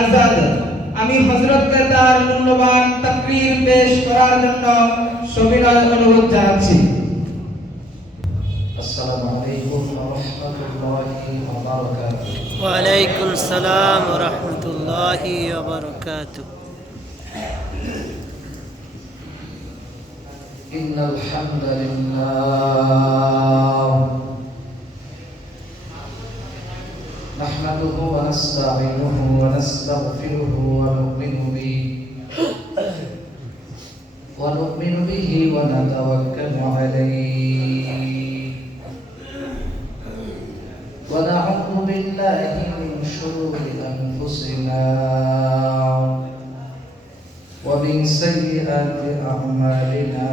আজাদ। আমি হযরতকে তার মূল্যবান তাকরীর পেশ করার জন্য সবিনয় অনুরোধ জানাচ্ছি। আসসালামু আলাইকুম ওয়া রাহমাতুল্লাহি ওয়া বারাকাতুহু। ওয়া আলাইকুম আসসালাম ওয়া রাহমাতুল্লাহি ওয়া বারাকাতুহু। ইন্নাল হামদালিল্লাহ নাহমাদুহু ওয়া নাস্তাঈনুহু ওয়া নাস্তাগফিরুহু ওয়া nu'minu bihi wa natawakkalu alayhi wa na'udzu billahi min shururi anfusina wa min sayyiati a'malina.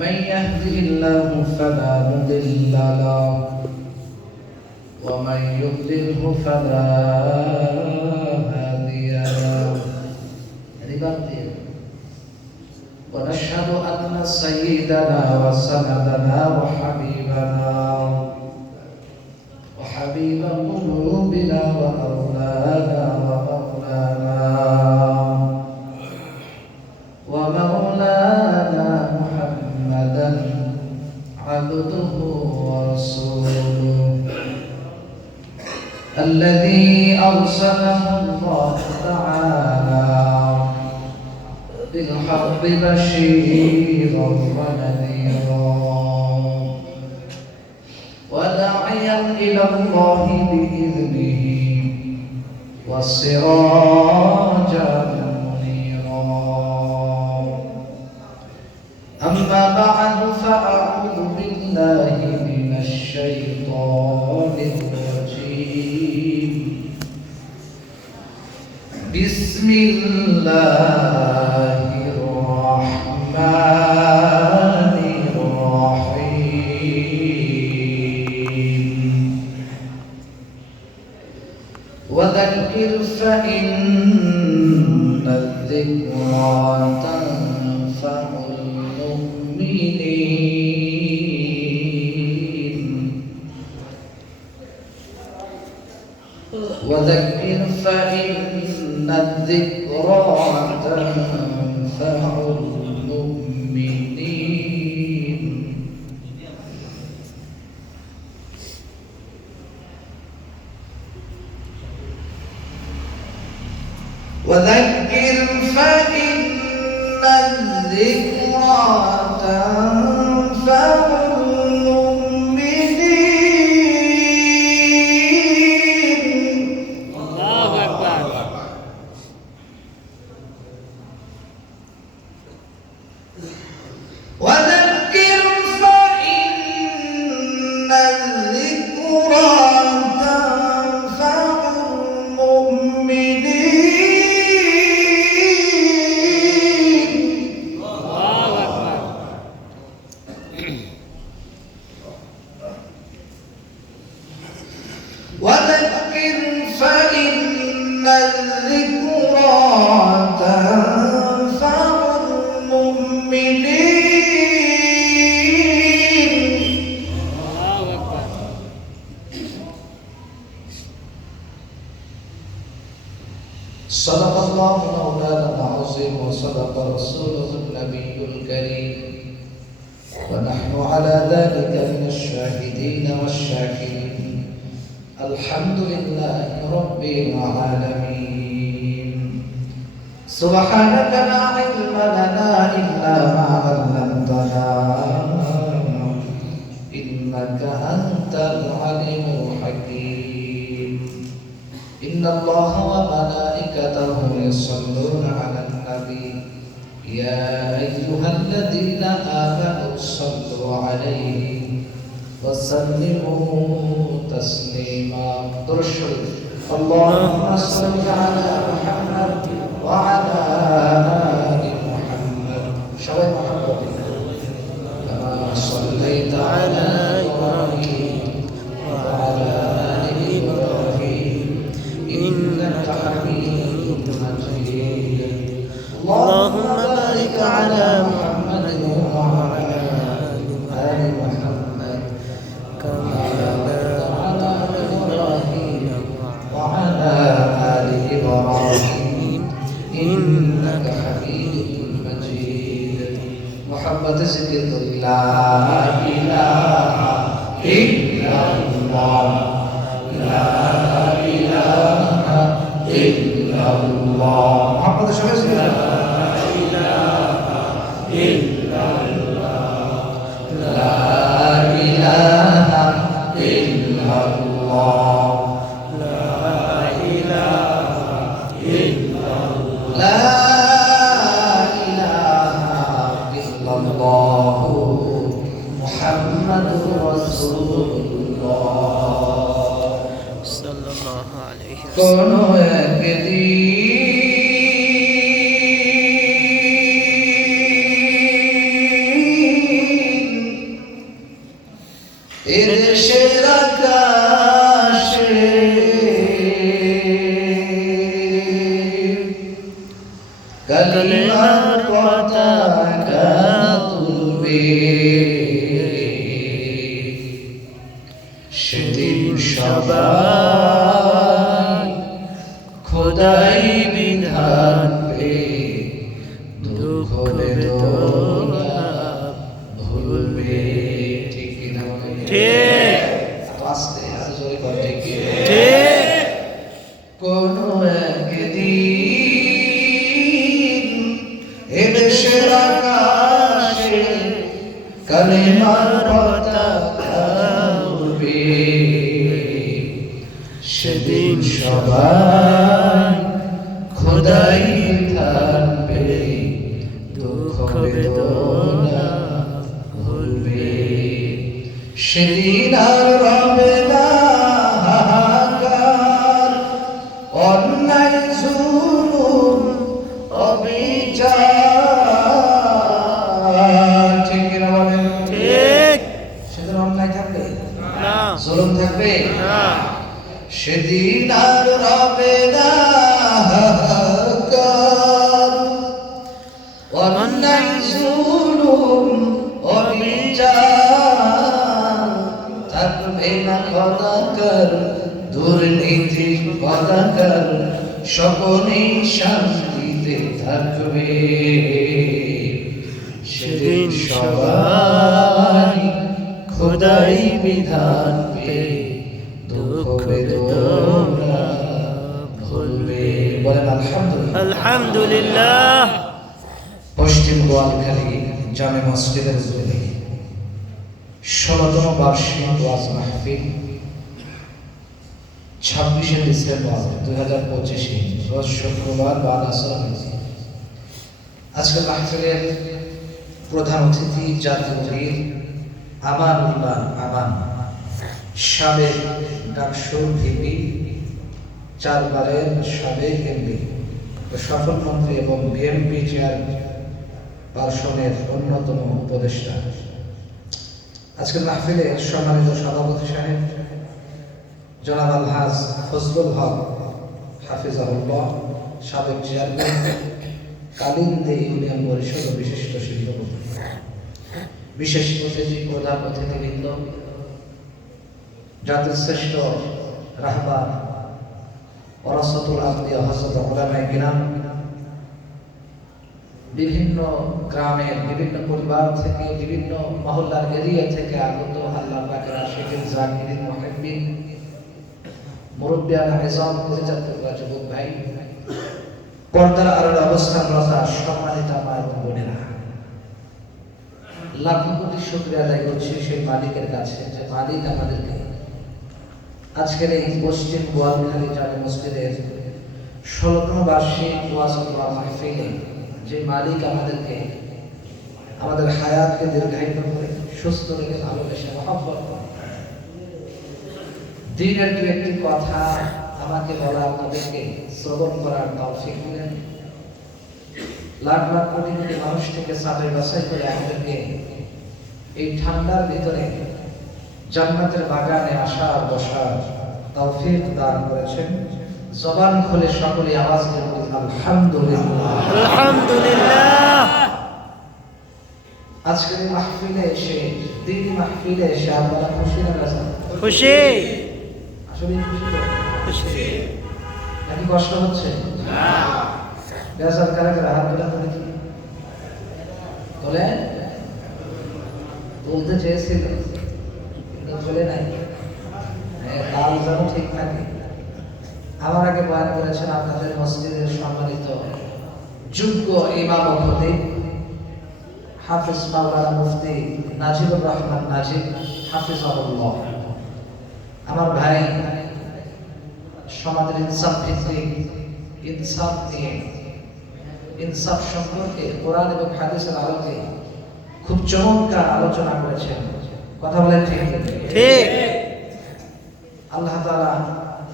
Man yahdihillahu fala mudilla lahu wa man yudlilhu fala hadiya lahu. ونشهد أن سيدنا وسندنا وحبيب قلوبنا ومولانا محمدا عبده ورسوله الذي أرسله الله تعالى بالحق بشيرا ونذيرا وداعيا إلى الله بإذنه وسراجا منيرا. أما بعد فأعوذ بالله من الشيطان الرجيم. بسم الله الرحمن الرحيم. وذكر فإن الذكرى تنفع المؤمنين. وذكر فإن الذكرى تنفع المؤمنين. وذكر فإن الذكرى تنفع صدق الله مولانا العظيم وصدق رسوله النبي الكريم ونحن على ذلك من الشاهدين والشاكرين. الحمد لله رب العالمين. سبحانك لا علم لنا إلا ما علمتنا إنك أنت العليم الحكيم. إن الله وملائكته يصلون على النبي يا أيها الذين آمنوا صلوا عليه وسلموا تسليما. اللهم صل على محمد وعلى آل محمد كما صليت على إبراهيم وعلى آل إبراهيم إنك حميد مجيد. اللهم بارك على محمد وعلى آل محمد كما باركت على إبراهيم মহব্বতে জিকির করি লা ইলাহা ইল্লাল্লাহ লা ইলাহা ইল্লাল্লাহ মহব্বতে সবাই জিকির করি লা ইলাহা ইল্লাল্লাহ লা ইলাহা ইল্লাল্লাহ সাল্লাল্লাহু আলাইহি কোন একদিন এদেশের আকাশে কালিমার পতাকা তুলবে সেদিন সবাই খোদাই বিধান পে দুঃখ বেদনা ভুলবে ঠিক কি না ঠিক আস্তে আস্তে জোরে কর ঠিক কি ঠিক কোন একদিন এদেশের আকাশে কালিমার পতাকা উড়বে সেদিন সবাই খোদাই থাকবে দুঃখ বেদনা ভুলবে সেদিন আর রবে না হাহাকার অন্যায় জুলুম অবিচার ঠিক কিনা বলেন ঠিক সেদিন অন্যায় থাকবে না জুলুম থাকবে না সেদিন আর রবে না হাহাকার অন্যায় জুলুম অবিচার থাকবে না কদাকার দুর্নীতি কদাকার সকলেই শান্তিতে থাকবে সেদিন সবাই খোদাই বিধান পে দুঃখ বেদনা ভুলবে বলেন আলহামদুলিল্লাহ আলহামদুলিল্লাহ পশ্চিম গোয়ালখালী জামে মসজিদের জন্য ১৬তম বার্ষিক ওয়াজ মাহফিল ২৬শে ডিসেম্বর ২০২৫ রোজ শুক্রবার বাদ আসর হয়েছে। আজকে মাহফিলের প্রধান অতিথি জাতীয় বীর আমানুল্লাহ আমান সাবেক ডাকসুর ভিপি, 4 বারের সাবেক এমপি, সফল মন্ত্রী এবং বিএনপি চেয়ারপারসনের অন্যতম উপদেষ্টা। আজকের মাহফিলে সম্মানিত সভাপতি সাহেব জনাব আলহাজ ফজলুল হক হাফিজাহুল্লাহ, সাবেক চেয়ারম্যান কালিন্দে ইউনিয়ন পরিষদ ও বিশিষ্ট শিল্পপতি, বিশেষ অতিথি প্রধান অতিথিবৃন্দ, জাতির শ্রেষ্ঠ রাহবার ওরাসাতুল আম্বিয়া হযরত উলামায়ে কিরাম, বিভিন্ন গ্রামের বিভিন্ন পরিবার থেকে বিভিন্ন মহল্লার এরিয়া থেকে আগত আল্লাহ পাকের আশিকিন জাকিরিন মুহিব্বিন মুরব্বিয়ান আযম পরিচালিত যুবক ভাই, পর্দার আড়ালে অবস্থানরত সম্মানিত মা এবং বোনেরা, লাখো কোটি শুকরিয়া আদায় করছি সেই মালিকের কাছে যে মালিক আমাদেরকে আজকের এই পশ্চিম গোয়ালখালী জামে মসজিদের ১৬তম বার্ষিক ওয়াজ মাহফিলে যে মালিক আমাদেরকে আমাদের হায়াতকে দীর্ঘায়িত করে সুস্থ রেখে ভালোবেসে মহব্বত করে দিনের দু একটি কথা আমাকে বলা আপনাদেরকে শ্রবণ করার তৌফিক দিলেন। লাখ লাখ কোটি কোটি মানুষ থেকে সাবের বাছাই করে আমাদেরকে এই ঠান্ডার ভিতরে জান্নাতের বাগানে আসার বসার তৌফিক দান করেছেন। জবান খুলে সকলে আওয়াজ দিয়ে বলি আলহামদুলিল্লাহ। আলহামদুলিল্লাহ। আজকের মাহফিলে এসে দিনী মাহফিলে এসে আপনারা খুশি না বেজার? খুশি আসলে খুশি তো? খুশি নাকি কষ্ট হচ্ছে? না। বেজার কারা কারা হাত তোলা করে কি বলে? বলতে চেয়েছিল কিন্তু বলে নাই। লাল যেন ঠিক থাকে। আমার আগে বয়ান করেছেন আপনাদের মসজিদের সম্মানিত যোগ্য ইমাম ও খতিব হাফিজ মাওলানা মুফতি নাজিবুর রহমান নাজিব হাফিজাহুল্লাহ। আমার ভাই সমাজের ইনসাফ ভিত্তিক ইনসাফ নিয়ে ইনসাফ সম্পর্কে কোরআন এবং হাদিসের আলোকে খুব চমৎকার আলোচনা করেছেন। কথা বলেন ঠিক ঠিক। আল্লাহ তাআলা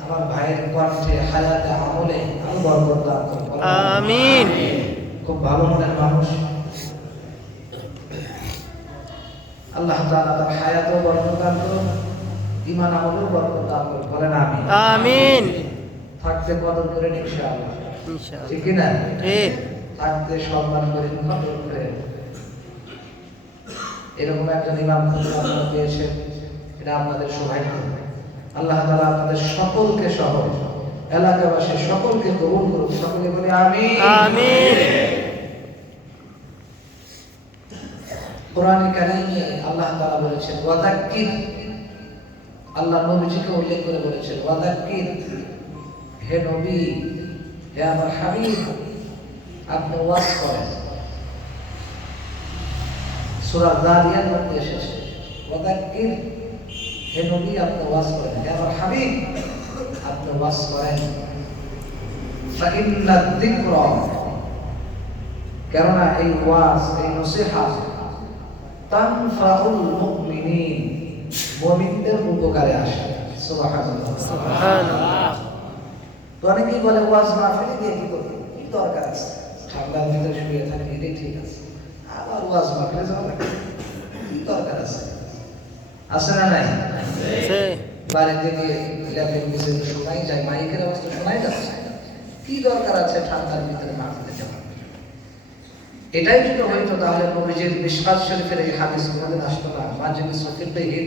আমার ভাইয়ের কণ্ঠে হায়াতে আমলে আরো বরকত দান করুন। আমিন। খুব ভালো মনের মানুষ। আল্লাহ তাআলা তার হায়াতেও বরকত দান করুন, ঈমান আমলেও বরকত দান করুন। বলেন আমিন। আমিন। থাকতে কদর করেন ইনশাআল্লাহ। ইনশাআল্লাহ। ঠিক কি না? ঠিক। থাকতে সম্মান করেন, কদর করেন। এরকম একজন ইমাম খতিব আপনারা পেয়েছেন, এটা আপনাদের সৌভাগ্য। আল্লাহ তাআলা আপনাদের সকলকে সহ এলাকাবাসী সকলকে কবুল করুন। সকলে বলে আমিন। আমিন। কোরআনে কারীমে আল্লাহ তাআলা বলেছেন ওয়াযাক্কির, আল্লাহ নবীজিকে উল্লেখ করে বলেছেন ওয়াযাক্কির, হে নবী, হে আমার হাবিব, আপনি ওয়াজ করেন। সূরা যারিয়াত মধ্যে এসেছে ওয়াযাক্কির, হে নবী আপনি ওয়াজ করেন, হে আমার হাবিব আপনি ওয়াজ করেন। ফাইন্নাদ যিকরা, কেননা এই ওয়াজ, এই নসিহত তানফাউল মুমিনিন, মুমিনদের উপকারে আসে। সুবহানাল্লাহ। সুবহানাল্লাহ। তো অনেকেই বলে ওয়াজ মাহফিলে গিয়ে কি করব, কি দরকার আছে, ঠান্ডার ভিতরে শুয়ে থাকি এটাই ঠিক আছে, আবার ওয়াজ মাহফিলে যাওয়া লাগে, কি দরকার আছে? আছে না নাই? সে বাড়িতে গিয়ে ল্যাপের নিচে শোনাই যায়, মাইকের আওয়াজ তো শোনাই যাচ্ছে, কি দরকার আছে ঠান্ডার ভিতরে মাহফিলে যাওয়া? এটাই যদি হইতো তাহলে নবীজির মিশকাত শরীফের এই হাদিস কোনদিন আসতো না। মাজলিস ফিকহি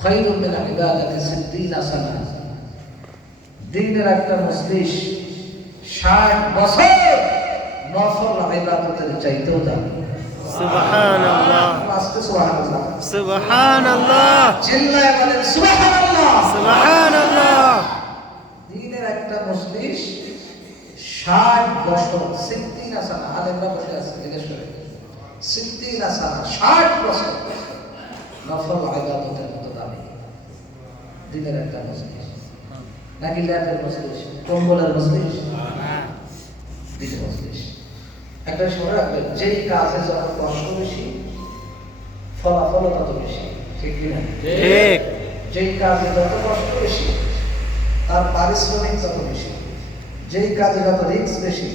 খায়রুম মিন ইবাদাতি 60 সানা, দিনের একটা মজলিস 60 বছর নফল ইবাদতের চাইতেও দামি। সুবহানাল্লাহ। আস্তে সুবহানাল্লাহ। সুবহানাল্লাহ। চিল্লায়ে বলেন সুবহানাল্লাহ। সুবহানাল্লাহ। দিনের একটা মজলিস 60 বছর 60 সানা, আলেমরা বসে আছে জিজ্ঞেস করে 60 সানা 60 বছর নফল ইবাদতের মতো দামি দিনের একটা মজলিস, নাকি ল্যাপের মজলিস, কম্বলের মজলিস? দিনের মজলিস। একটা সময় রাখবেন, যেই কাজে যত কষ্ট বেশি ফলাফল তত বেশি। ঠিক কি না? ঠিক। যেই কাজে যত কষ্ট বেশি তার পারিশ্রমিক তত বেশি, যেই কাজে যত রিস্ক বেশি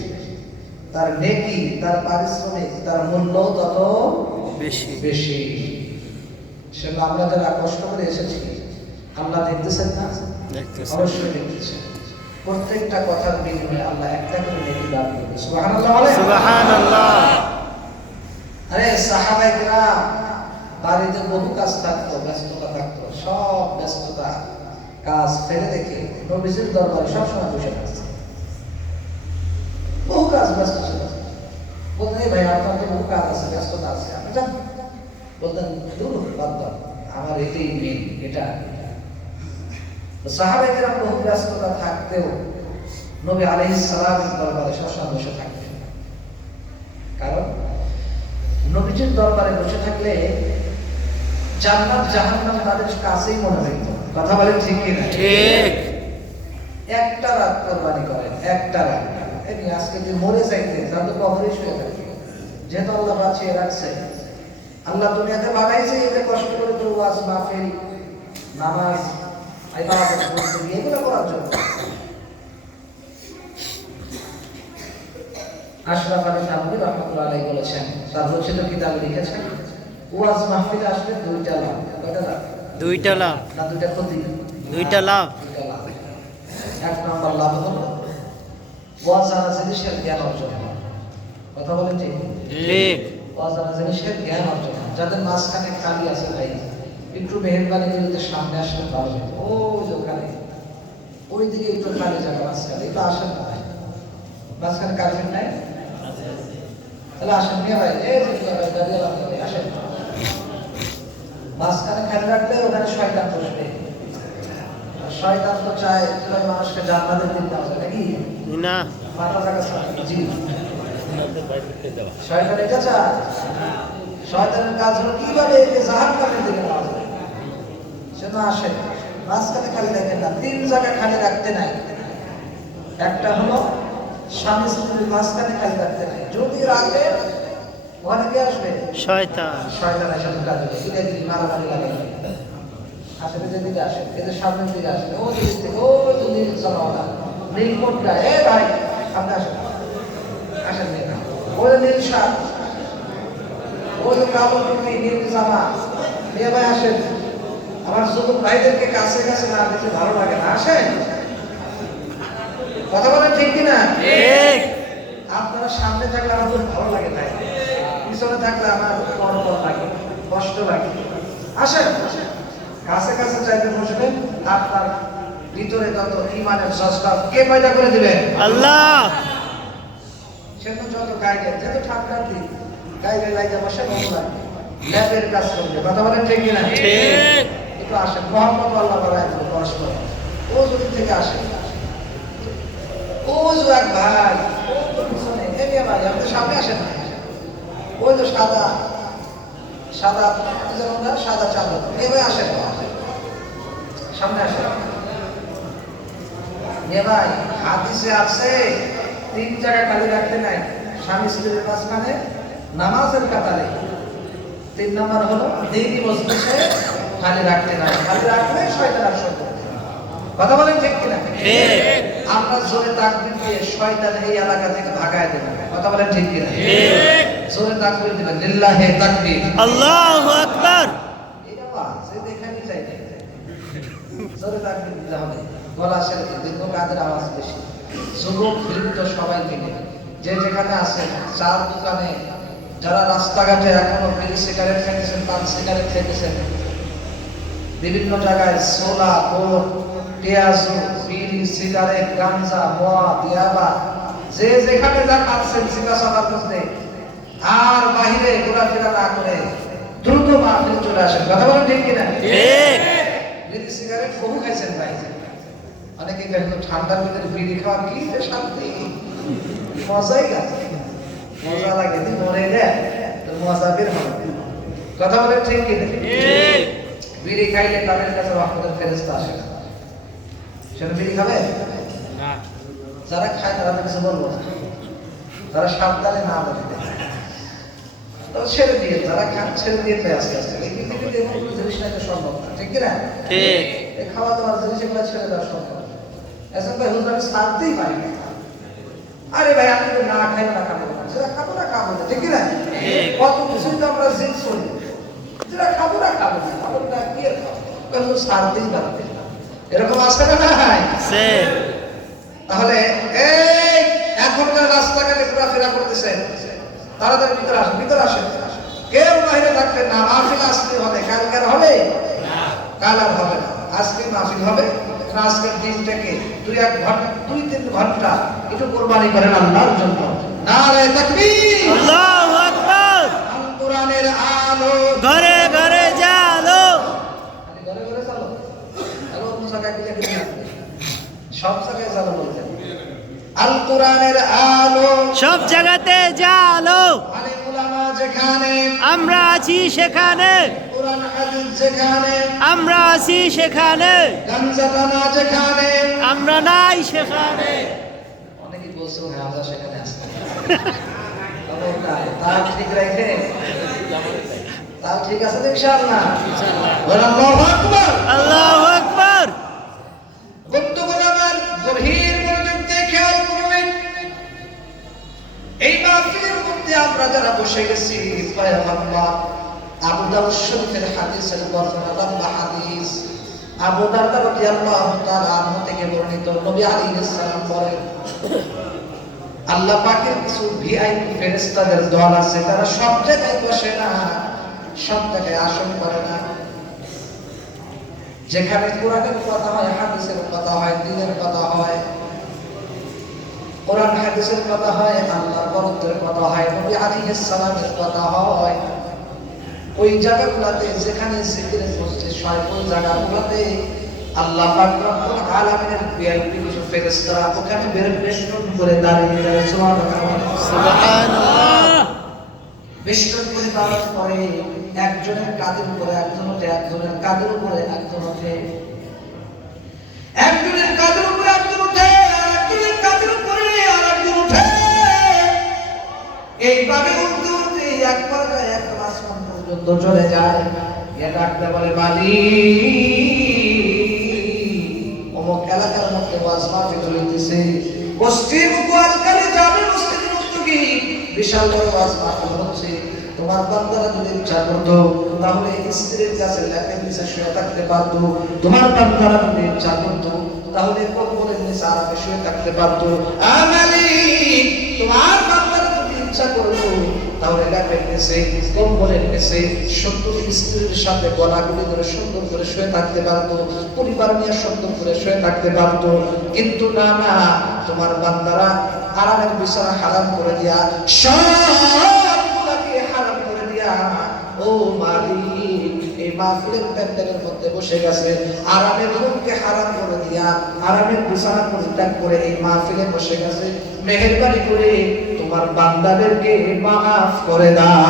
তার নেকি, তার পারিশ্রমিক, তার মূল্য তত বেশি। বেশি। সেটা আমরা যারা কষ্ট করে এসেছি আল্লাহ দেখতেছেন না? দেখতেছেন। অবশ্যই দেখতেছেন। প্রত্যেকটা কথার বিনিময়ে আল্লাহ একটা করে নেকি দান করবে। সুবহানাল্লাহ বলেন। সুবহানাল্লাহ। আরে সাহাবায়ে কেরাম বাড়িতে বহু কাজ থাকতো, ব্যস্ততা থাকতো, সব ব্যস্ততা কাজ ফেলে রেখে নবীজির দরবারে সবসময় বসে থাকতো। বহু কাজ, ব্যস্ত ছিল। বলতেন এই ভাই আপনার তো বহু কাজ আছে, ব্যস্ততা আছে, আপনি যান। বলতেন দূর বাদ দাও, আমার এটাই মেন, এটা। সাহাবায়ে কেরাম বহু ব্যস্ততা থাকতেও নবী আলাইহিস সালামের দরবারে সবসময় বসে থাকতেন। কারণ নবীজির দরবারে বসে থাকলে জান্নাত জাহান্নাম তাদের কাছেই মনে হইতো। কথা বলেন ঠিক কি না? ঠিক। একটা রাত কোরবানি করেন, একটা রাত। এই আজকে যে মরে যাইতে তার তো কবরে শুয়ে থাকে, যেহেতু আল্লাহ বাঁচিয়ে রাখছে, আল্লাহ দুনিয়াতে বানাইছে এতে কষ্ট করে তো ওয়াজ মাহফিল নামাজ ইবাদত এগুলো করার জন্য। আশরাফ আলী থানভী রাহমাতুল্লাহ আলাইহি বলেছেন, তার রচিত কিতাবে লিখেছেন ওয়াজ মাহফিলে আসলে দুইটা লাভ। কয়টা লাভ? দুইটা লাভ। না দুইটা ক্ষতি? দুইটা লাভ। দুইটা লাভ। এক নম্বর লাভ হলো ওয়াজ জানা জিনিসের জ্ঞান অর্জন হয়। কথা বলেন ঠিক? ঠিক। ওয়াজ জানা জিনিসের জ্ঞান অর্জন হয়। যাদের মাঝখানে খালি আছে ভাই, একটু মেহেরবানি করে যদি সামনে আসতে পারবে, ওই যে ওখানে ওই দিকে একটু খালি যাবে মাঝখানে, একটু আসেন না ভাই, মাঝখানে কার্পেট নাই, তাহলে আসেন নিয়ে ভাই, এই যে দাঁড়িয়ে আসেন। মাঝখানে খালি রাখলে ওখানে শয়তান বসবে। আর শয়তান তো চায় কিভাবে মানুষকে জান্নাতে দিতে হবে নাকি? না। মাথা থাকা জি, শয়তান এটা চায়। শয়তানের কাজ হলো কিভাবে একে জাহান্নামের দিকে নেওয়া যায়, সে তো আসে। মাঝখানে খালি রাখেন না, 3 জায়গা খালি রাখতে নাই। একটা হলো স্বামী স্ত্রীর মাঝখানে খালি রাখতে নাই, যদি রাখে ওখানে কে আসবে? শয়তান। শয়তান এসে ঢুকা দেবে, ইংরেজি মারামারি লাগে। আসলে যেদিকে আসে, এদের সামনের দিকে আসবে, ও দিক থেকে ওই তো নীল চলাওয়ালা নীল কোটটা, এ ভাই আপনি আসেন, আসেন না, ওই যে নীল শার্ট, ওই যে কালো টুপি, নীল জামা, এ ভাই আসেন। আমার যুবক ভাইদেরকে কাছে কাছে না দেখে ভালো লাগে না, আসেন। কথা বলেন ঠিক কিনা? ঠিক। আপনারা সামনে থাকলে আমার খুব ভালো লাগে, তাই পিছনে থাকলে আমার কষ্ট লাগে, কষ্ট লাগে। আসেন, কাছে কাছে চাইতে বসবেন। আপনার ভিতরে যত ইমানের জজবা কে পয়দা করে দিবেন? আল্লাহ। সে তো যত গাইডে, যেহেতু ঠান্ডার দিন গাইডে লাইতে বসে বসলাম, ল্যাবের কাজ করবে। কথা বলেন ঠিক কিনা? ঠিক। একটু আসেন, মোহাম্মদ আল্লাহ বলা একটু পরস্পর ও যদি থেকে আসে, ও যে এক ভাই, ও তো পিছনে, এ মেয়ে ভাই আপনি সামনে আসেন না। ওই তো সাদা সাদা যেমন না, সাদা চাদর, এ ভাই আসেন, সামনে আসেন। এ ভাই হাদিসে আছে 3 জায়গায় খালি রাখতে নাই, স্বামী স্ত্রীর মাঝখানে, নামাজের কাতারে। 3 নম্বর হলো দিনই মজলিসে খালি রাখতে নাই, খালি রাখলে শয়তান আসর করবে। কথা বলেন ঠিক কিনা? ঠিক। আমরা জোরে তাকবীর দিয়ে শয়তান এই এলাকা থেকে ভাগায় দেব। কথা বলেন ঠিক কিনা? ঠিক। জোরে তাকবীর দিবেন, লিল্লাহি তাকবীর, আল্লাহু আকবার। এটা বাস, এই দেখানি চাই না। জোরে তাকবীর দিতে হবে, গলা ছেড়ে দীর্ঘ কাদের আওয়াজ বেশি। যুবক বৃদ্ধ সবাই মিলে যে যেখানে আছেন, চার দোকানে, যারা রাস্তাঘাটে এখনো বিড়ি সিগারেট খাইতেছেন, পান সিগারেট খাইতেছেন, বিভিন্ন জায়গায় সোলা, কোট, পেঁয়াজু, বিড়ি, সিগারেট, গাঞ্জা, মদ, ইয়াবা, যে যেখানে যা খাচ্ছেন জিজ্ঞাসাবাদ করতে আর বাহিরে ঘোরাফেরা না করে দ্রুত মাহফিল চলে আসেন। কথা বলেন ঠিক কিনা? ঠিক। বিড়ি সিগারেট বহু খাইছেন ভাই, অনেকে কিন্তু ঠান্ডার ভিতরে বিড়ি খাওয়া কি যে শান্তি, মজাই লাগে, মজা লাগে, তুই মরে রে তো মজা বের হবে। কথা বলেন ঠিক কিনা? ঠিক। বিড়ি খাইলে তাদের কাছে রহমতের ফেরেশতা আসে না। সেটা বিড়ি খাবে না। যারা খায় তারা তো কিছু বলবো না, তারা সাবধানে না বলে তো ছেড়ে দিয়ে, যারা খান ছেড়ে দিয়ে পেয়ে আস্তে আস্তে। এই পৃথিবীতে এমন কোনো জিনিস নাই সম্ভব না, ঠিক কিনা? ঠিক। এই খাওয়া দাওয়ার জিনিস এগুলো ছেড়ে দেওয়া সম্ভব। এসব ভাই হুজুর আমি ছাড়তেই পারি না। আরে ভাই আমি তো না খাই না খাবো না, সেটা খাবো না খাবো না, ঠিক কিনা? কত কিছুই তো আমরা জিনিস করি, যেটা খাবো না খাবো না, খাবো না কি আর খাবো, ছাড়তেই পারবে। এরকম আছে না নাই? সে। তাহলে এই এখনকার রাস্তাঘাটে ঘোরাফেরা করতেছেন, তাড়াতাড়ি ভিতরে আসেন, ভিতরে আসেন, কেউ বাইরে থাকবেন না। মাহফিল আজকে হবে, কালকার হবে না, কাল আর হবে না, আজকে মাহফিল হবে। আজকের দিনটাকে 2-3 ঘন্টা একটু কোরবানি করেন আল্লাহর জন্য। নারে তাকবীর, আল্লাহু আকবার। আল কোরআনের আলো ঘরে ঘরে জালো। ঘরে ঘরে চলো, আলো অন্য জায়গায় দিলে কি হবে? সব জায়গায় চলো বলতেন। আল কোরআনের আলো সব জায়গাতে জালো। আলিম উলামা যেখানে, আমরা আছি সেখানে, কোরআন হাদিস যেখানে, আমরা আছি সেখানে, গাঞ্জাটানা যেখানে, আমরা নাই সেখানে। অনেকেই বলছে হ্যাঁ আমরা সেখানে আসছি। তার ঠিক রেখে, তার ঠিক আছে তো ইনশাআল্লাহ। আল্লাহু আকবার, আল্লাহু আকবার। বক্তব্য আমার গভীর মনোযোগ দিয়ে খেয়াল করবেন। এই মাহফিলের মধ্যে আমরা যারা বসে গেছি, পয়গম্বর আবু দাউদ শরীফের হাদিসের বর্ণনা, লম্বা হাদিস, আবু দারদা রাদিয়াল্লাহু তাআলা আনহু থেকে বর্ণিত, নবী আলাইহিস সালাম বলেন, আল্লাহ পাকের কিছু ভিআইপি ফেরেশতাদের দল আছে, তারা সব জায়গায় বসে না, সব জায়গায় আসন করে না। যেখানে কোরআনের কথা হয়, হাদিসের কথা হয়, দ্বীনের কথা হয়, কোরআন হাদিসের কথা হয়, আল্লাহর বরত্বের কথা হয়, নবী আলাইহিস সালামের কথা হয়, ওই জায়গাগুলোতে যেখানে জিকিরের মজলিস হয় ওই জায়গাগুলোতে আল্লাহ পাক রব্বুল আলামিনের ভিআইপি কিছু ফেরেশতারা ওখানে বেষ্টন করে দাঁড়িয়ে যায়। সুবহানাল্লাহ। বেষ্টন করে দাঁড়ানোর পরে একজনের কাঁধের উপরে একজন ওঠে, একজনের কাঁধের উপরে একজন ওঠে, একজনের কাঁধের উপরে একজন ওঠে, একজনের কাঁধের উপরে আরেকজন ওঠে। এইভাবে উঠতে উঠতে এক পর্যায়ে একদম আসমান পর্যন্ত চলে যায়। এ ডাকতে বলে মালিক, অমুক এলাকার মধ্যে ওয়াজ মাহফিল চলতেছে, বস্তির মুকুয়ালকারী যাবে বস্তির মুক্তকি বিশাল বড় ওয়াজ মাহফিল হচ্ছে। তোমার বান্দারা যদি ইচ্ছা করতো তাহলে স্ত্রীর কাছে লেপের নিচে শুয়ে থাকতে পারতো, তোমার বান্দারা যদি ইচ্ছা করতো তাহলে কবরের নিচে আরামে শুয়ে থাকতে পারতো। মালিক, তোমার বান্দারা যদি ইচ্ছা করতো তাহলে লেপের নিচে কম্বলের নিচে সুন্দর স্ত্রীর সাথে গলাগুলি ধরে সুন্দর করে শুয়ে থাকতে পারতো, পরিবার নিয়ে সুন্দর করে শুয়ে থাকতে পারতো। কিন্তু না না, তোমার বান্দারা আরামের বিছানা হারাম করে দিয়া সবগুলোকে হারাম করে দিয়া ও মালিক এই মাহফিলের প্যান্ডেলের মধ্যে বসে গেছে, আরামের রুমকে হারাম করে দিয়া আরামের বিছানা পরিত্যাগ করে এই মাহফিলে বসে গেছে। মেহেরবানি করে তোমার বান্দাদেরকে মাফ করে দাও।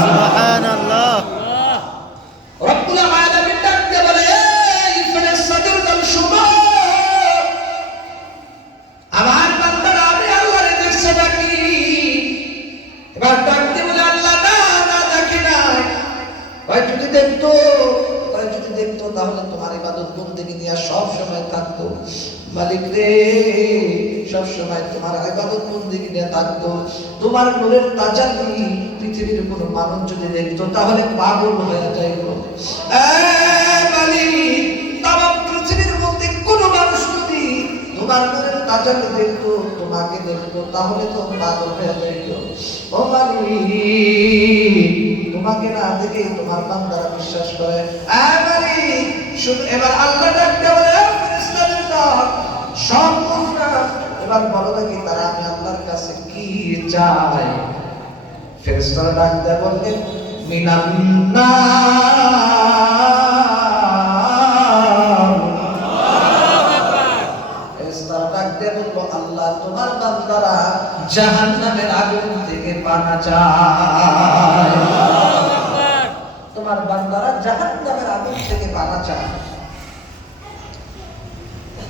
সুবহানাল্লাহ। রব্বুল আলামিন ডাকতে বলে, এই ফেরেশতাদের দল শুনো, আমার বান্দারা আমি আল্লাহরে দেখছে নাকি? এবার ডাকতে বলে আল্লাহ না না দেখে নাই। ওই যদি দেখতো তাহলে তোমার ইবাদত বন্দেগী নিয়ে সব সময় থাকতো। মালিক রে, সব সময় তোমার ইবাদত বন্দেগী নিয়ে থাকতো। তোমার নূরের তাজাল্লি পৃথিবীর কোনো মানুষ যদি দেখতো তাহলে পাগল হয়ে যাইত। মালিক, তামাম পৃথিবীর মধ্যে কোনো মানুষ যদি তোমার নূরের তাজাল্লি দেখতো, তোমাকে দেখতো তাহলে তো পাগল হয়ে যাইত। ও মালিক, তোমাকে না দেখে তোমার বান্দারা বিশ্বাস করে। মালিক, শুধু এবার আল্লাহ ডাকতে বলে, ফেরেশতাদের দল সব মুফরাদ, এবার বলো দেখি তারা আমি আল্লাহর কাছে কি চাই? ফেরেশতারা ডাকতে বললেন মিনান নার। ফেরেশতারা ডাকতে বলবো আল্লাহ তোমার বান্দারা জাহান্নামের আগুন থেকে পানা চায়। তোমার বান্দারা জাহান্নামের আগুন থেকে পানা চায়।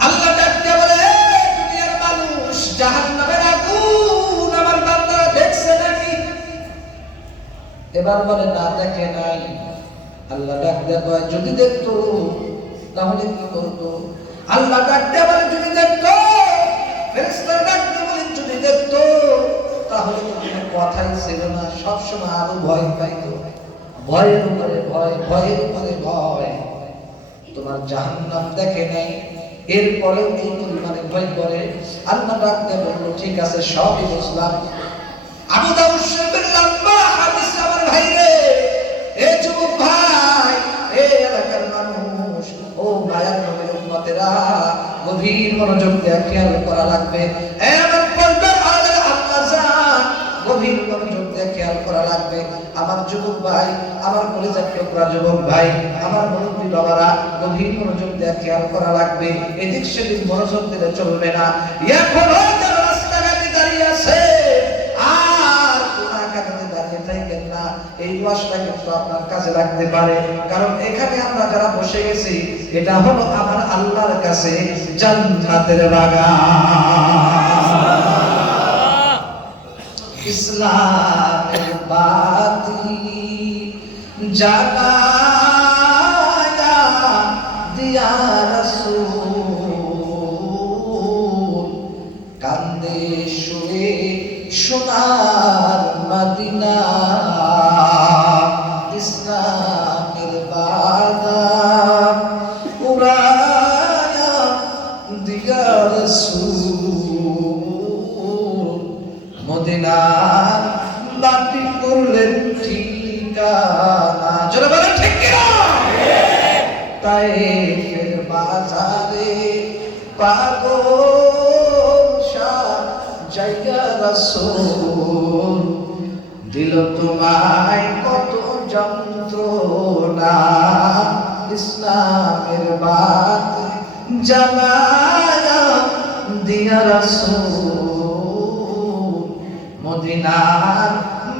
আল্লাহ ডাকতে বলে, দুনিয়ার মানুষ জাহান্নামের আগুন আমার বান্দারা দেখছে নাকি? এবার বলে না, দেখে নাই। আল্লাহ ডাকতে বলে, যদি দেখতো তাহলে কি করতো? আল্লাহ ডাকতে বলে, যদি দেখতো, ফেরেশতারা ডাকতে বলে যদি দেখতো তাহলে তো কোনো কথাই ছিল না, সবসময় আরো ভয় পাইতো। ভয়ের উপরে ভয়, ভয়ের উপরে ভয়। তোমার জাহান্নাম দেখে নাই, এরপরেও এই পরিমাণে ভয় করে। আল্লাহ ডাকতে বলল, ঠিক আছে সবই বুঝলাম। আবু দাউদ শরীফের লম্বা হাদিস আমার ভাই রে, এ যুবক ভাই, এ এলাকার মানুষ, ও মায়ার নবীর উম্মতেরা, গভীর মনোযোগ দিয়ে খেয়াল করা লাগবে। এ আমার পর্দার আড়ালের আম্মা জান, গভীর মনোযোগ দিয়ে খেয়াল করা লাগবে। আমার যুবক ভাই, আমার কলিজার টুকরা যুবক ভাই, আমার মুরব্বী বাবারা, গভীর মনোযোগ দিয়ে খেয়াল করা লাগবে। এদিক সেদিক মনোযোগ দিলে চলবে না। এখনো যারা রাস্তাঘাটে দাঁড়িয়ে আছে আর কোনা কাটাতে দাঁড়িয়ে থাকেন না, এই ওয়াজটা কিন্তু আপনার কাজে লাগতে পারে। কারণ এখানে আমরা যারা বসে গেছি, এটা হলো আমার আল্লাহর কাছে জান্নাতের বাগান। ইসলামের বাতি জাগায়া দিয়া রাসূল, কান্দে শুয়ে সোনার মদিনা। ইসলামের বাগান উড়ায়া দিয়া রাসূল, মদিনার বাতি করলেন ঠিকানা। জোরে বলেন ঠিক কিনা? তায়েফের বাজারে পাগল জায়গা রাসূল, দিল তোমায় কত যন্ত্রণা ইসলামের বাত জানায়া দিয়া রাসূল মদিনার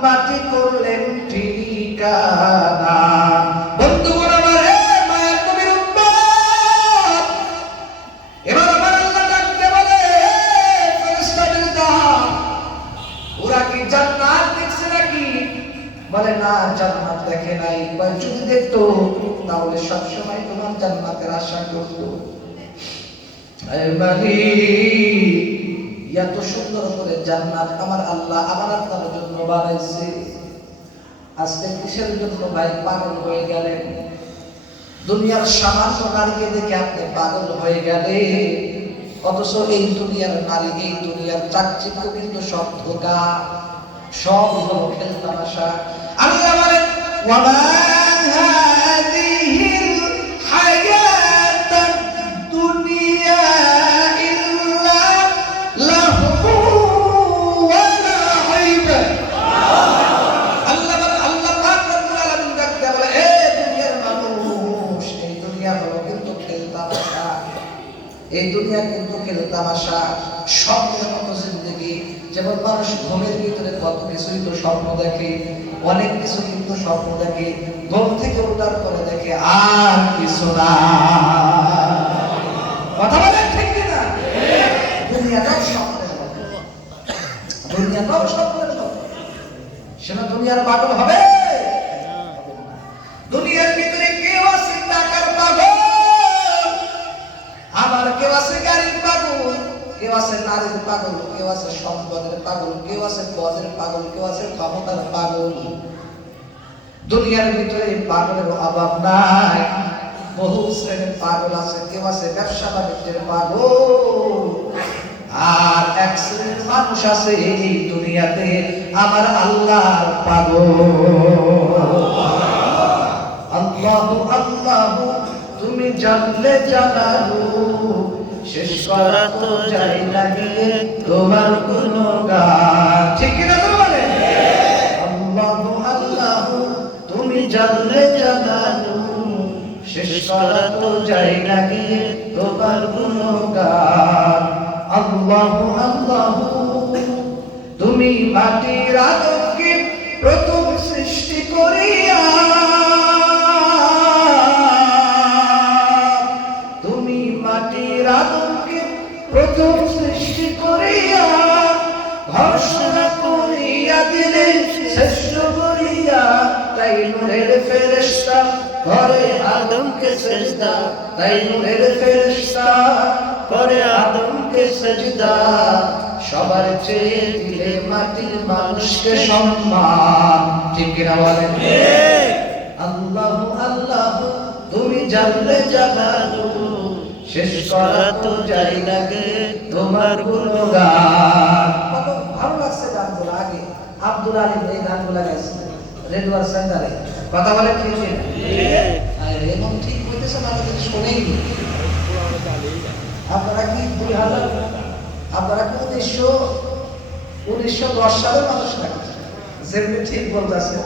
মাটি করলেন ঠিকানা। বন্ধুগণ আমার, হে মায়ের নবীর উম্মত, এবার আমার আল্লাহ ডাকতে বলে, ফেরেশতাদের দাও, ওরা কি জান্নাত দেখছে নাকি? বলে না, জান্নাত দেখে নাই। কয় যদি দেখতো তাহলে সব সময় তোমার জান্নাতের আশা করতো। এত সুন্দর করে জান্নাত আমার আল্লাহ আমার আপনার জন্য বানাইছে। আজকে কিসের জন্য ভাই পাগল হয়ে গেলেন? দুনিয়ার সামান্য নারীকে দেখে আপনি পাগল হয়ে গেলেন, অথচ এই দুনিয়ার নারী, এই দুনিয়ার চাকচিক্য কিন্তু সব ধোঁকা, সব হলো খেলতামাশা। আল্লাহ বলেন, ওয়ামা হাযিহিল হায়াতুদ দুনিয়া ইল্লা লাহু ওয়া লাইব। আল্লাহ বলেন, আল্লাহ পাক রব্বুল আলামিন ডাকতে বলে, এ দুনিয়ার মানুষ, এই দুনিয়া হলো কিন্তু খেলতামাশা, এই দুনিয়া কিন্তু খেলতামাশা, স্বপ্নের মতো জিন্দেগি। যেমন মানুষ ঘুমের ভিতরে কত কিছুই তো স্বপ্ন দেখে, অনেক কিছু কিন্তু স্বপ্ন দেখে, ঘুম থেকে ওঠার পরে দেখে আর কিছু না। কথা বলেন ঠিক কিনা? দুনিয়াটাও স্বপ্নের মতো, দুনিয়াটাও স্বপ্নের মতো। সেটা দুনিয়ার পাগল হবে? দুনিয়ার ভিতরে কেউ আছে টাকার পাগল, আবার কেউ আছে গাড়ির পাগল, কেউ আছে নারীর পাগল, কেউ আছে সম্পদের পাগল, কেউ আছে পদের পাগল, কেউ আছে ক্ষমতার পাগল। দুনিয়ার ভিতরে পাগলের অভাব নাই, বহু শ্রেণীর পাগল আছে। কেউ আছে ব্যবসা বাণিজ্যের পাগল, আর এক শ্রেণীর মানুষ আছে এই দুনিয়াতে আমার আল্লাহর পাগল। আল্লাহু আল্লাহু তুমি জানলে জানালু, শেষ করা তো যায় লাগে তোমার গুণগান। ঠিক কিনা বলে? আল্লাহু আল্লাহু তুমি জানলে জানালু, শেষ করা তো যায় লাগে তোমার গুণগান। আল্লাহু আল্লাহু তুমি মাটির আদমকে প্রথম সৃষ্টি করিয়া, তুমি মাটির আদমকে প্রথম সৃষ্টি করিয়া ঘোষণা করিয়া দিলে শ্রেষ্ঠ করিয়া, তাই নূরের ফেরেশতা করে আদমকে সেজদা, তাই নূরের ফেরেশতা করে আদমকে সেজদা। সবার চেয়ে দিলে মাটির মানুষকে সম্মান। ঠিক কিনা বলেন? আল্লাহু আল্লাহু তুমি জানলে জানালু, শেষ করা তো যায় লাগে তোমার গুণগান। কত ভালো লাগছে গানগুলো। আগে আব্দুল আলিম এই গানগুলো গাইছে রেডিওর সেন্টারে। কথা বলে ঠিক না? এবং ঠিক বলতেছে, মানুষ যদি শোনেই। আপনারা কি 2000 আপনারা কি 1910 সালের মানুষ নাকি? যেমনি ঠিক বলতেছে,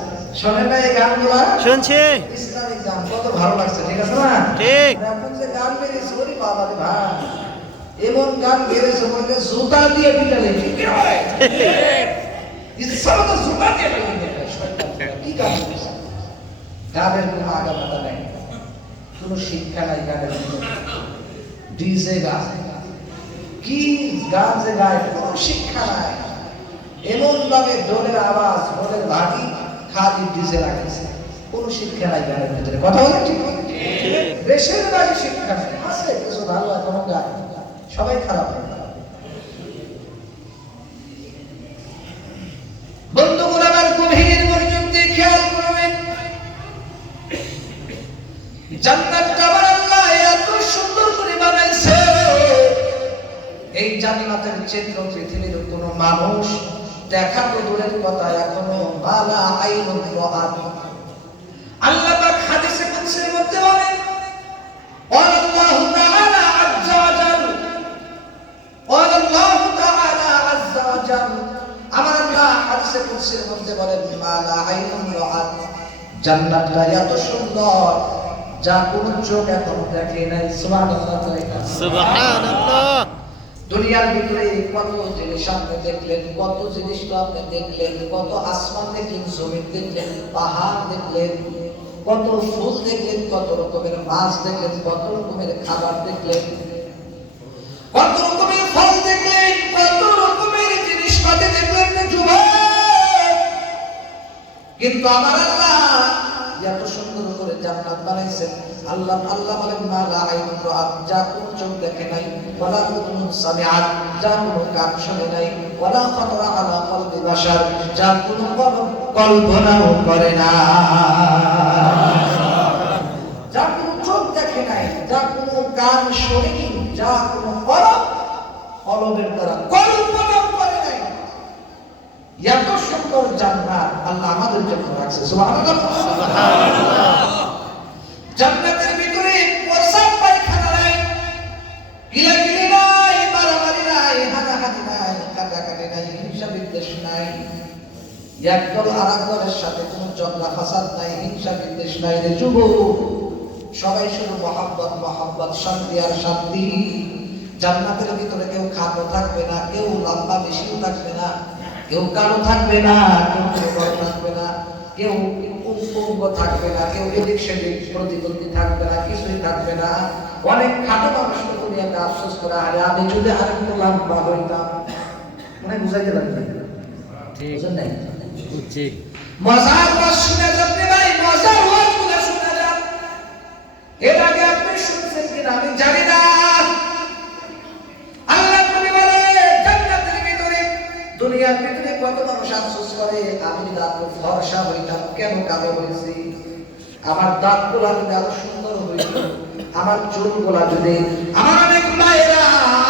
শোনেন না এই গানগুলা? শুনছি। ইসলামিক গান কত ভালো লাগছে, ঠিক আছে না? ঠিক। এখন যে গান বেরিয়েছে, ওরে বাবা রে ভাই, এমন গান বেরিয়েছে বলে জুতা দিয়ে পিটালে ঠিক হয়। ইচ্ছা মতো জুতা দিয়ে পিটালে কি গান বেরিয়েছে? গানের কোনো আগামাতা নাই, কোনো শিক্ষা নাই গানের ভিতরে। ডিজে গান, কি গান যে গায়, কোনো শিক্ষা নাই। এমন ভাবে ঢোলের আওয়াজ, ঢোলের ভাটি, খালি ডিজে লাগাইছে, কোনো শিক্ষা নাই গানের ভিতরে। কথা বলে ঠিক? দেশের বাড়ি শিক্ষা নাই, আছে কিছু ভালো এখনো গান, সবাই খারাপ। বন্ধুগণ আমার, গভীর মনোযোগ দিয়ে খেয়াল করবেন, জান্নাত আমার আল্লাহ এত সুন্দর করে বানাইছে, এই জান্নাতের চিত্র পৃথিবীর কোনো মানুষ দেখা তো দূরের কথা, এখনো মালা আইনুন রাআত। আল্লাহ পাক হাদিসে কুদসির মধ্যে বলেন, আল্লাহু তাআলা আযজা ওয়া জাল, আল্লাহু তাআলা আযজা ওয়া জাল, আমার আল্লাহ হাদিসে কুদসির মধ্যে বলেন, মালা আইনুন রাআত, জান্নাতটা এত সুন্দর যা কোন চোখ এখনো দেখে নাই। সুবহানাল্লাহ। সুবহানাল্লাহ। দুনিয়ার ভিতরে কত জিনিস আপনি দেখলেন, কত জিনিস তো আপনি দেখলেন, কত আসমান দেখলেন, জমিন দেখলেন, পাহাড় দেখলেন, কত ফুল দেখলেন, কত রকমের মাছ দেখলেন, কত রকমের খাবার দেখলেন, কত রকমের ফল দেখলেন, কত রকমের জিনিসপাতি দেখলেন যুবক। কিন্তু আমার আল্লাহ এত সুন্দর করে জান্নাত বানাইছেন। আল্লাহ বলেন মা লা আইনুন রাআত, যা কোন চোখ দেখে নাই, ওয়ালা উযুনুন সামিআত, যা কোন কান শুনে নাই, ওয়ালা খাতারা আলা কলবি বাশার, যা কোন কল্পনাও করে না। যা কোন চোখ দেখে নাই, যা কোন কান শুনেনি, যা কোন কলবের দ্বারা কল্পনাও করে নাই, এত সুন্দর জান্নাত আল্লাহ আমাদের জন্য রাখছে। সুবহানাল্লাহ। জান্নাতের ভিতরে প্রসাব পায়খানা নাই, গিলাগিলি নাই, মারামারি নাই, হানাহানি নাই, কাটাকাটি নাই, হিংসা বিদ্বেষ নাই, একদল আরেকদলের সাথে কোনো ঝগড়া ফাসাদ নাই, হিংসা বিদ্বেষ নাই রে যুবক। সবাই শুধু মহব্বত মহব্বত, শান্তি আর শান্তি। জান্নাতের ভিতরে কেউ খাটো থাকবে না, কেউ লম্বা বেশিও থাকবে না, কেউ কালো থাকবে না, কেউ বড় থাকবে না, কেউ উপঙ্গ থাকবে না, কেউ এদিক সেদিক প্রতিবন্ধী থাকবে না, কিছুই থাকবে না। অনেক খাটো মানুষ তুমি একটা আফসোস করে, আরে আমি যদি আরেকটু লম্বা হইতাম, মানে বুঝাইতে পারবে বুঝেন নাই? মজার ওয়াজ শুনে যাবে ভাই, মজার ওয়াজগুলো শুনে যান। এর আগে আপনি শুনছেন কিনা আমি জানি না। আল্লাহ নবী বলে জান্নাতের ভিতরে, দুনিয়ার ভিতরে কত মানুষ আফসোস করে, আমি যদি আরো ফর্সা হইতাম, কেন কালো হয়েছি, আমার দাঁতগুলো যদি আরো সুন্দর হইতো, আমার চুলগুলো যদি, আমার অনেক মায়েরা,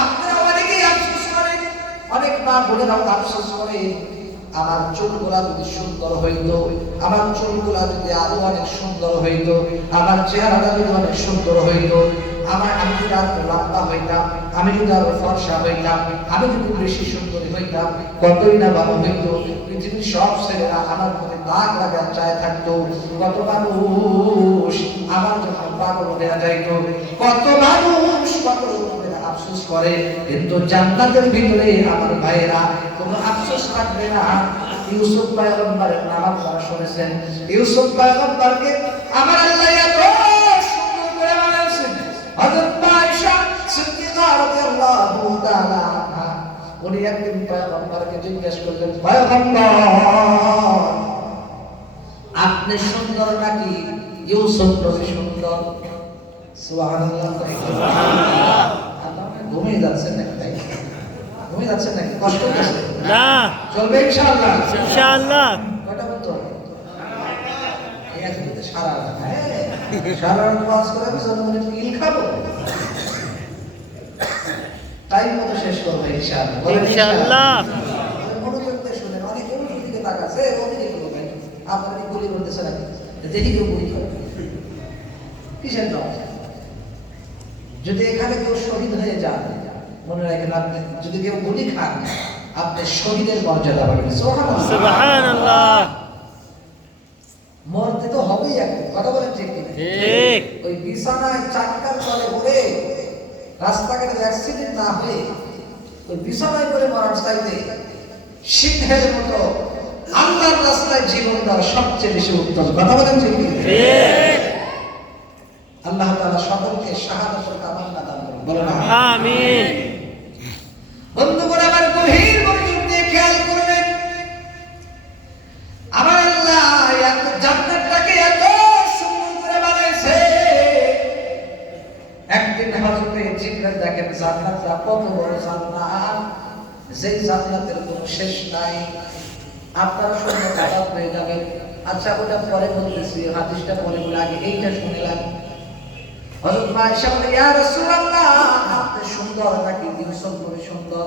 আপনারা অনেকেই আফসোস করেন, অনেক মা বোনেরাও আফসোস করে, আমার চুলগুলা যদি সুন্দর হইতো, আমার চুলগুলা যদি আরো অনেক সুন্দর হইতো, আমার চেহারাটা যদি অনেক সুন্দর হইতো, আমি যদি আরো লম্বা হইতাম, আমি যদি আরো ফর্সা হইতাম, আমি যদি বেশি সুন্দরী হইতাম, কতই না ভালো হইতো। পৃথিবীর সব ছেলেরা আমার মনে দাগ লাগার চায় থাকতো, কত মানুষ আমার জন্য পাগল হয়ে যাইতো, কত মানুষ কত রকমের আফসোস করে। কিন্তু জান্নাতের ভিতরে আমার ভাইয়েরা কোনো আফসোস থাকবে না। ইউসুফ পয়গম্বরের নাম আপনারা শুনেছেন। ইউসুফ পয়গম্বরকে আমার আল্লাহ এত সুন্দর করে বানাইছেন। হযরত আয়েশা সিদ্দিকা রাদিয়াল্লাহু তাআলা আনহা উনি একদিন পয়গম্বরকে জিজ্ঞেস করলেন, পয়গম্বর আপনি সুন্দর নাকি ইউসুফ নবী সুন্দর? সুবহানাল্লাহ। আপনারা ঘুমিয়ে যাচ্ছেন নাকি ভাই? ঘুমিয়ে যাচ্ছেন নাকি? কষ্ট হচ্ছে না, চলবে ইনশাআল্লাহ। ইনশাআল্লাহ। কয়টা বলতো এই আজকে সারা রাত, সারা রাত ওয়াজ করে আমি জনগণের পিল খাবো, টাইম মতো শেষ করবো ইনশাআল্লাহ। ইনশাআল্লাহ। মনোযোগ দিয়ে শুনেন, অনেক অন্য দিকে তাকাচ্ছে, ওদিকে গুলো ভাই আপনারা কি গুলি করতেছে নাকি? দেখি কেউ গুলি করে কিসের জন্য? যদি এখানে কেউ শহীদ হয়ে যান, মনে রাখেন আপনি যদি কেউ গুলি খান, আপনি শহীদের মর্যাদা পাবেন। সুবহানাল্লাহ। মরতে তো হবেই একদিন, কথা বলেন ঠিক কিনা? ঠিক। ওই বিছানায় চাক্কার তলে পড়ে রাস্তাঘাটে অ্যাক্সিডেন্ট না হয়ে ওই বিছানায় করে মরার চাইতে সিংহের মতো আল্লাহর রাস্তায় জীবন দেওয়া সবচেয়ে বেশি উত্তম। কথা বলেন ঠিক কিনা? ঠিক। আল্লাহ তাআলা সকলকে শাহাদাতের তামান্না দান করুন। বলেন আমিন। বন্ধুগণ, আমার গভীর মনোযোগ দিয়ে খেয়াল করবেন, আমার আল্লাহ জান্নাতটাকে এত সুন্দর করে বানাইছে। একদিন হযরতে জিবরাইল দেখেন জান্নাতটা কত বড় জান্নাত, যেই জান্নাতের কোনো শেষ নাই। আপনারা শুনে অবাক হয়ে যাবেন। আচ্ছা ওটা পরে বলতেছি, হাদিসটা পরে বলে আগে এইটা শুনলাম। হযরত আয়েশা বলে, ইয়া রাসূলুল্লাহ আপনি সুন্দর নাকি ইউসুফ নবী সুন্দর?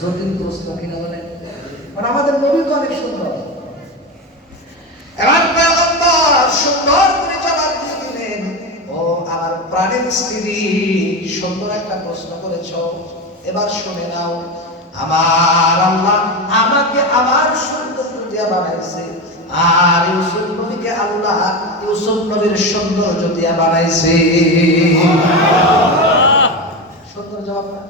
জটিল প্রশ্ন কিনা বলেন, কারণ আমাদের নবী তো অনেক সুন্দর। এবার পয়গম্বর সুন্দর করে জবাব দিলেন, ও আমার প্রাণের স্ত্রী, সুন্দর একটা প্রশ্ন করেছো, এবার শুনে নাও। আমার আল্লাহ আমাকে আমার সুন্দর দিয়া বানাইছে, আর ইউসুফ নবী তোকে আল্লাহ ইউসুফ নবীর সৌন্দর্য দিয়া বানাইছে। সুন্দর জবাব না?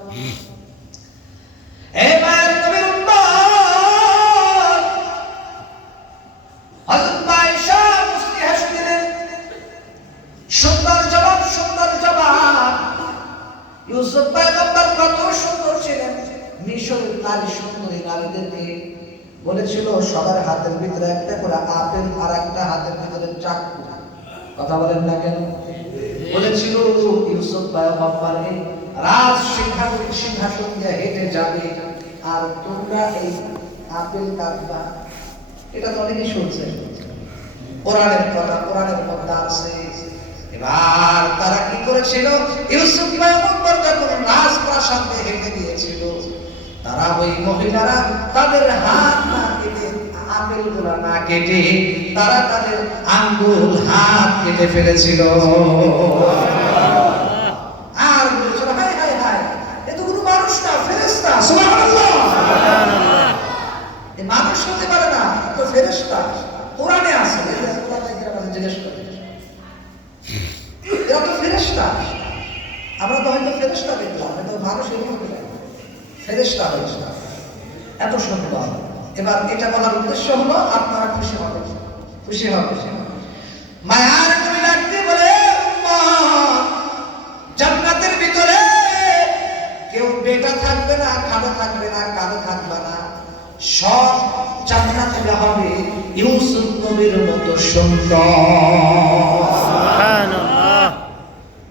এই মায়ের নবীর উম্মত হযরত আয়েশা মুস্কি হাসি দিলেন, সুন্দর জবাব, সুন্দর জবাব। ইউসুফ পয়গম্বর কত সুন্দর ছিলেন। মিশরের নারী সুন্দরী নারীদেরকে বলেছিল সবার হাতের ভিতরে একটা করে আপেল আর একটা হাতের ভিতরে চাকু। কথা বলেন না কেন? বলেছিল ইউসুফ পয়গম্বর এই রাজ সিংহাসন দিয়ে হেঁটে যাবে আর তোমরা এই আপেল কাটবা। এটা তো অনেকেই শুনছে, কোরআনের কথা, কোরআনের মধ্যে আছে। এবার তারা কি করেছিল? ইউসুফ পয়গম্বর যখন রাজপ্রাসাদ দিয়ে হেঁটে গিয়েছিল, তারা ওই মহিলারা তাদের হাত না কেটে, আপেলগুলো না কেটে তারা তাদের আঙ্গুল হাত কেটে ফেলেছিল। আর বলেছিল হায় হায় হায়, এ তো কোনো মানুষ না, ফেরেশতা। সুবহানাল্লাহ। এই মানুষ হতে পারে না, তো ফেরেশতা। কোরআনে আছে, জিজ্ঞেস করে এরা তো ফেরেশতা। আমরা তো হয়তো ফেরেশতা দেখলাম, এটা মানুষ এরকম ফেরেশতা হয়েছে, এত সুন্দর। এবার এটা বলার উদ্দেশ্য হলো আপনারা খুশি হবে, খুশি হবে। মায়ার নবী ডাকতে বলে, উম্মত, জান্নাতের ভিতরে কেউ বেটা থাকবে না, খাটো থাকবে না, কালো থাকবে না, সব জান্নাতে হবে ইউসুফ নবীর মতো সুন্দর। সুবহানাল্লাহ।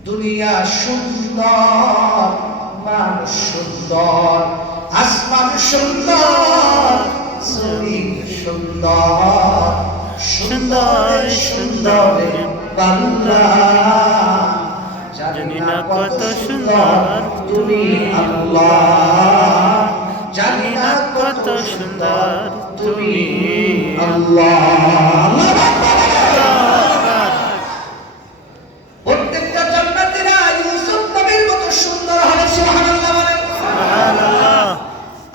দুনিয়া সুন্দর, মানুষ সুন্দর, আসমান সুন্দর, জমিন সুন্দর, সুন্দর সুন্দর বান্দা, জানি না কত সুন্দর তুমি আল্লাহ, জানি না কত সুন্দর তুমি আল্লাহ। প্রত্যেকটা জান্নাতীরা ইউসুফ নবীর মতো সুন্দর হবে। সুবহানাল্লাহ বলেন। সুবহানাল্লাহ।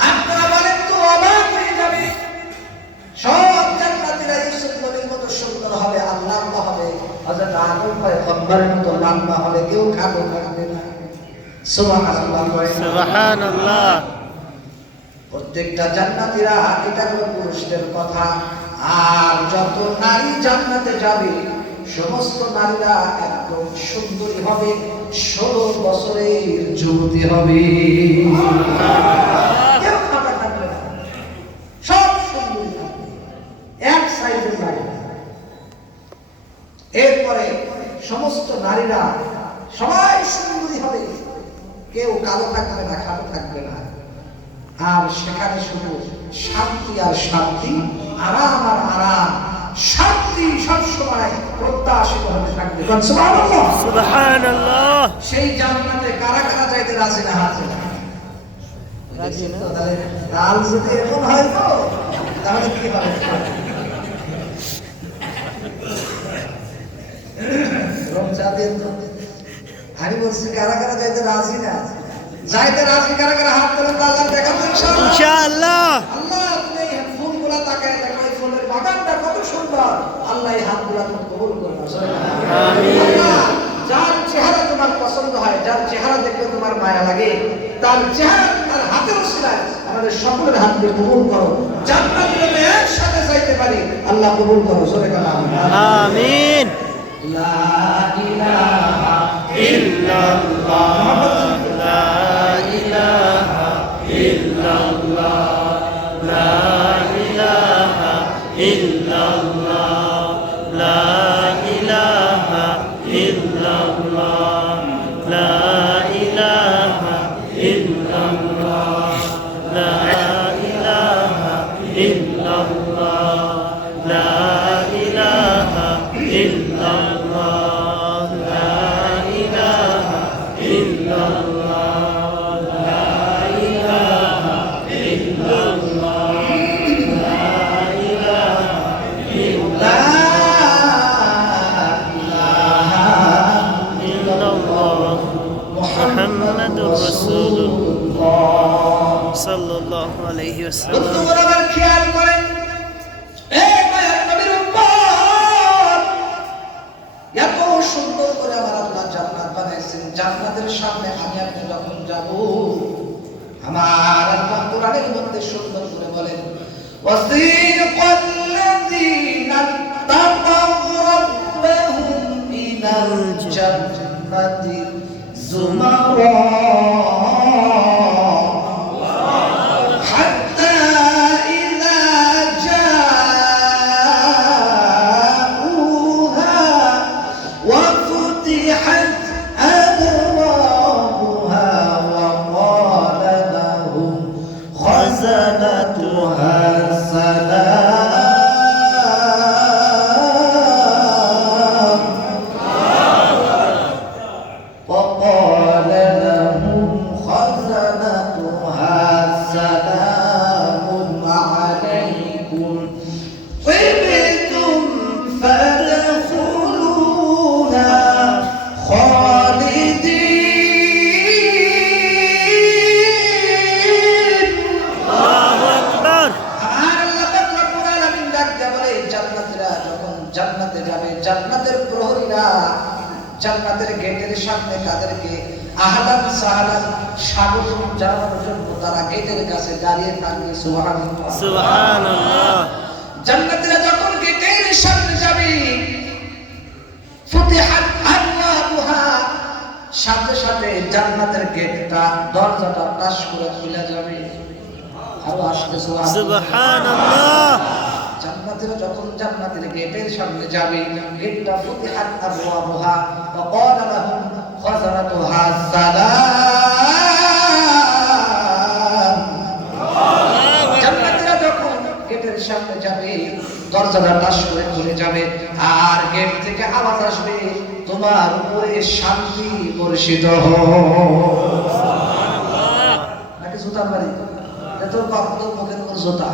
আপনারা বলেন তো অবাক হয়ে যাবে, সব জান্নাতীরা ইউসুফ নবীর মতো সুন্দর হবে, আল্লাহ হবে। হযরত আদম পয়গম্বরের মতো লম্বা হবে, কেউ খাটো থাকবে না। সুবহানাল্লাহ বলেন। সুবহানাল্লাহ। প্রত্যেকটা জান্নাতীরা, এটা হলো পুরুষদের কথা। আর যত নারী জান্নাতে যাবে সমস্ত নারীরা একদম সুন্দরী হবে, 16 বছরের যুবতী হবে, কেউ খাটা থাকবে না, সব সুন্দরী থাকবে, এক সাইজের নারী। এরপরে সমস্ত নারীরা সবাই সুন্দরী হবে, কেউ কালো থাকবে না, খাটো থাকবে না। আর সেখানে শুধু শান্তি আর শান্তি, আরাম আর আরাম, শান্তি সবসময় প্রত্যাশিত হতে থাকবে। সুবহানাল্লাহ। সুবহানাল্লাহ। সেই জান্নাতে কারা কারা যাইতে রাজি না? হাত রাজি না? তাহলে কাল যদি এমন হয় তো তাহলে কি হবে? রমজানের আমি বলছি কারা কারা যাইতে রাজি না? যাইতে রাজি কারা কারা? হাত তুলে আল্লাহ দেখাবো ইনশাআল্লাহ। ইনশাআল্লাহ। আল্লাহ তুমি এই ফুলগুলা তাকায় দেখো, এই ফুলের বাগানটা কত সুন্দর। আল্লাহ এই হাতগুলা তুমি কবুল করুন। আমিন। আল্লাহ যার চেহারা তোমার পছন্দ হয়, যার চেহারা দেখলে তোমার মায়া লাগে, তার চেহারা তার হাতের উসিলায় আমাদের সকলের হাত দিয়ে কবুল করো। জান্নাতে একসাথে যাইতে পারি, আল্লাহ কবুল করো। জোরে বলো আমিন। লা ইলাহা ইল্লাল্লাহ। লা ইলাহা ইল্লাল্লাহ। লা ইলাহা ইল্লাল্লাহ। লা ইলাহা ইল্লাল্লাহ। লা ইলাহা ইল্লাল্লাহ। লা ইলাহা ইল্লাল্লাহ। লা ইলাহা ইল্লাল্লাহ। লা ইলাহা ইল্লাল্লাহ। লা ইলাহা ইল্লাল্লাহ। লা ইলাহা ইল্লাল্লাহ। মুহাম্মাদুর রাসূলুল্লাহ সাল্লাল্লাহু আলাইহি ওয়াসাল্লাম। বন্ধুরা আবার খেয়াল করেন, এই মায়ার নবীর উম্মত সুন্দর করে আমার আল্লাহ জান্নাত বানাইছেন, জান্নাতের সামনে আমি আপনি যখন যাব, আমার আল্লাহ কোরআনের মধ্যে সুন্দর করে বলেন, ওয়াসিকাল্লাযীনা তাকাউ রাব্বাহুম ইলাল জান্নাতি যুমারা হাত্তা ইযা জাউহা ওয়া ফুতিহাত আবওয়াবুহা ওয়া ক্বালা লাহুম খাযানাতুহা সালাম وقال لهم خزنتها سلام عليكم طبتم فادخلوها خالدين আল্লাহু আকবার। আর আল্লাহ পাক রব্বুল আলামিন ডাক দিয়ে বলে, জান্নাতীরা যখন জান্নাতে যাবে, জান্নাতের প্রহরীরা জান্নাতের গেটের সামনে তাদেরকে আহলান সাহলান স্বাগত জানানোর জন্য তারা গেটের কাছে দাঁড়িয়ে থাকবে। সুবহানাল্লাহ সুবহানাল্লাহ। জান্নাতীরা যখন গেটের সামনে যাবে, ফুতিহাত আবওয়াবুহা, সাথে সাথে জান্নাতের গেটটা দরজাটা টাস করে খুলে যাবে। আরো আসতে সুবহানাল্লাহ। জান্নাতীরা যখন জান্নাতের গেটের সামনে যাবে, গেটটা ফুতিহাত আবওয়াবুহা ওয়া ক্বালা লাহুম খাযানাতুহা সালাম। জান্নাতীরা যখন গেটের সামনে যাবে, দরজাটা টাস করে খুলে যাবে, আর গেট থেকে আওয়াজ আসবে, তোমার উপরে শান্তি বর্ষিত হোক। নাকি জুতার বাড়ি? তোর বাপ তোর মুখের উপর জুতা,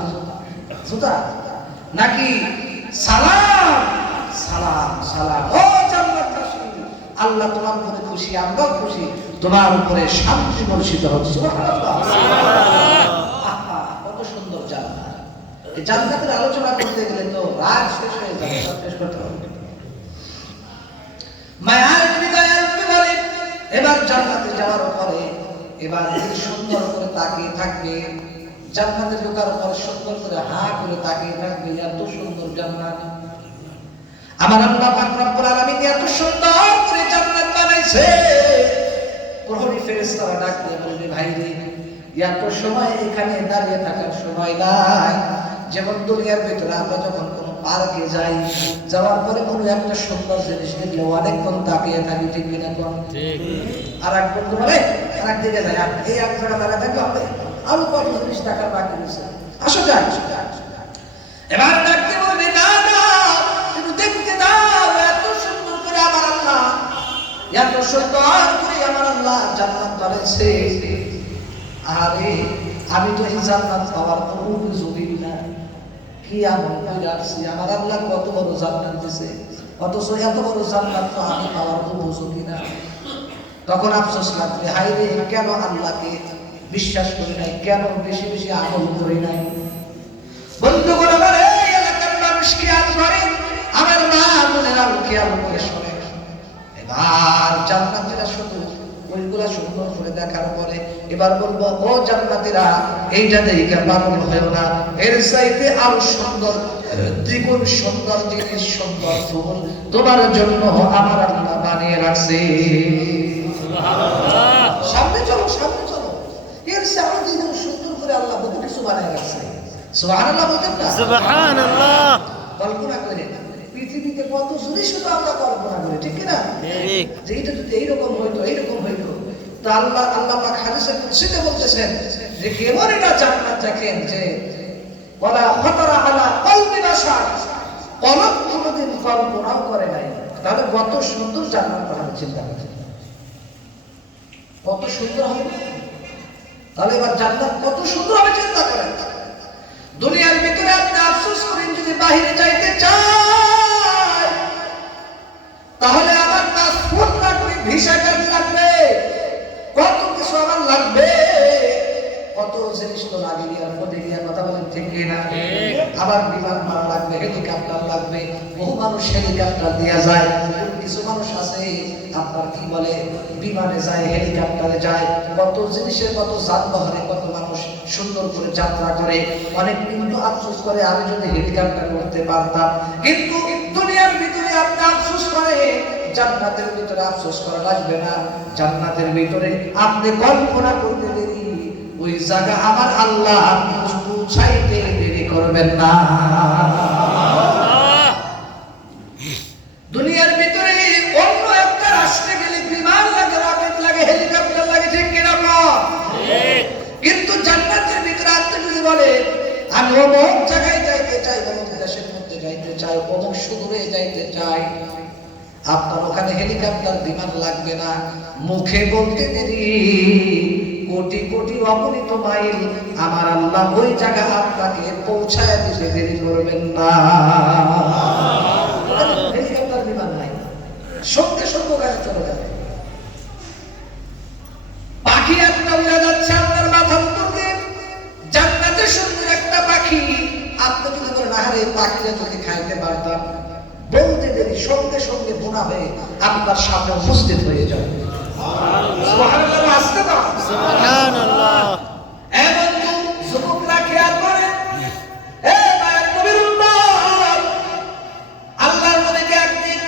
জুতা নাকি সালাম সালাম সালাম। ও জান্নাতবাসী, আল্লাহ তোমার উপরে খুশি, আমরাও খুশি, তোমার উপরে শান্তি বর্ষিত হচ্ছে। সুবহানাল্লাহ। আহা, কত সুন্দর জান্নাত। এই জান্নাতের আলোচনা করতে গেলে তো রাত শেষ হয়ে যাবে, সব শেষ করতে হবে। মায়ার হৃদয়ের বলে, এবার জান্নাতে যাওয়ার পরে এবার সুন্দর করে তাকিয়ে থাকবে, জান্নাতে ঢোকার পর সুন্দর করে হা করে তাকিয়ে থাকবে, এত সুন্দর জান্নাত। আমার আল্লাহ পাক রব্বুল আলামিন এত সুন্দর করে জান্নাত বানাইছে, প্রহরী ফেরেশতারা ডাক দিয়ে বলবে, ভাই রে, এত সময় এখানে দাঁড়িয়ে থাকার সময় নাই। যেমন দুনিয়ার ভিতরে আমরা যখন কোনো পার্কে যাই, যাওয়ার পরে কোনো একটা সুন্দর জিনিস দেখলে অনেকক্ষণ তাকিয়ে থাকি, ঠিক কিনা কোন? আর এক বন্ধু বলে আর দিকে যায়, এই এক জায়গা দাঁড়িয়ে থাকবে, হবে আরো কত জিনিস দেখার বাকি রয়েছে, আসো যাই। এবার ডাকতে বলবে, না না, একটু দেখতে দাও, এত সুন্দর করে আমার আল্লাহ, এত সুন্দর করে আমার আল্লাহ জান্নাত বানাইছে। আরে আমি তো এই জান্নাত পাওয়ার কোনো উপযোগী না, কি আমল করে আসছি, আমার আল্লাহ কত বড় জান্নাত দিয়েছে, অথচ এত বড় জান্নাত তো আমি পাওয়ার উপযোগী না। তখন আফসোস লাগবে, হাই রে, কেন আল্লাহকে বিশ্বাস করি নাই, কেন বেশি বেশি আমল করি নাই। বন্ধুগণ আমার, এই এলাকার মানুষ খেয়াল করে, আমার মা বোনেরাও খেয়াল করে শোনে। এবার জান্নাতীরা শুধু ওইগুলা সুন্দর করে দেখার পরে এবার বলবো, ও জান্নাতীরা, এইটা দেখে পাগল হয়েও না, এর চাইতে আরো সুন্দর, দ্বিগুণ সুন্দর জিনিস, সুন্দর ফুল তোমার জন্য আমার আল্লাহ বানিয়ে রাখছে। সামনে চলো, সামনে চলো, এর চেয়ে আরো দ্বিগুণ সুন্দর করে আল্লাহ বহু কিছু বানিয়ে রাখছে। সুবহানাল্লাহ বলতেন না? সুবহানাল্লাহ। কল্পনা করে পৃথিবীতে কত জিনিস শুধু আমরা কল্পনা করি, ঠিক কিনা? ঠিক। যে এটা যদি এইরকম হইতো, এইরকম হইতো, তা আল্লাহ পাক হাদিসে কুদসিতে বলতেছেন যে কেমন এটা জান্নাত দেখেন, যে ওয়ালা খাতারা আলা কলবি বাশার, কলব কোনোদিন কল্পনাও করে নাই। তাহলে কত সুন্দর জান্নাত হবে, চিন্তা করেন কত সুন্দর হবে। তাহলে এবার জান্নাত কত সুন্দর হবে চিন্তা করেন। দুনিয়ার ভিতরে আপনি আফসোস করেন, যদি বাহিরে যাইতে চাই তাহলে আমার পাসপোর্ট লাগবে, ভিসা কার্ড লাগবে, কত কিছু আমার লাগবে, কত জিনিস তো লাগে আর মধ্যে গিয়ে কথা বলেন ঠিক কিনা? আবার বিমান মারা লাগবে, হেলিকপ্টার লাগবে, বহু মানুষ হেলিকপ্টার দেওয়া যায়, কিছু মানুষ আছে আপনার কি বলে বিমানে যায়, হেলিকপ্টারে যায়, কত জিনিসের কত যানবাহনে কত মানুষ সুন্দর করে যাত্রা করে। অনেক কিন্তু আফসোস করে আমি যদি হেলিকপ্টার করতে পারতাম, কিন্তু দুনিয়ার ভিতরে আপনি আফসোস করে, জান্নাতের ভিতরে আফসোস করা লাগবে না। জান্নাতের ভিতরে আপনি কল্পনা করতে দেরি, ওই জায়গা আমার আল্লাহ পৌঁছাইতে দেরি করবেন না। দুনিয়ার ভিতরে অন্য একটা রাষ্ট্রে গেলে বিমান লাগে, রকেট লাগে, হেলিকপ্টার লাগে, ঠিক কিনা? কিন্তু জান্নাতের ভিতরে আপনি যদি বলে আমি অমুক জায়গায় যাইতে চাই, অমুক দেশের মধ্যে যাইতে চাই, অমুক সুদূরে যাইতে চাই, আপনার ওখানে হেলিকপ্টার বিমান লাগবে না। মুখে বলতে দেরি, কোটি কোটি অগণিত মাইল আমার আল্লাহ ওই জায়গা আপনাকে পৌঁছায় দিতে দেরি করবেন না। হেলিকপ্টার বিমান নাই, সঙ্গে সঙ্গে ওখানে চলে যাবে। পাখি একটা উড়ে যাচ্ছে আপনার মাথার উপর দিয়ে, জান্নাতের সুন্দর একটা পাখি, আপনি যদি বলেন আরে পাখিটা যদি খাইতে পারতাম, বলতে দেরি সঙ্গে সঙ্গে বোনা হয়ে আপনার সামনে উপস্থিত হয়ে যাবে। সুবহানাল্লাহ, আসতে দাও। সুবহানাল্লাহ। এমন তো যুবকরা খেয়াল করে, এ মায়ের নবীর উম্মত, আল্লাহর নবীকে একদিন,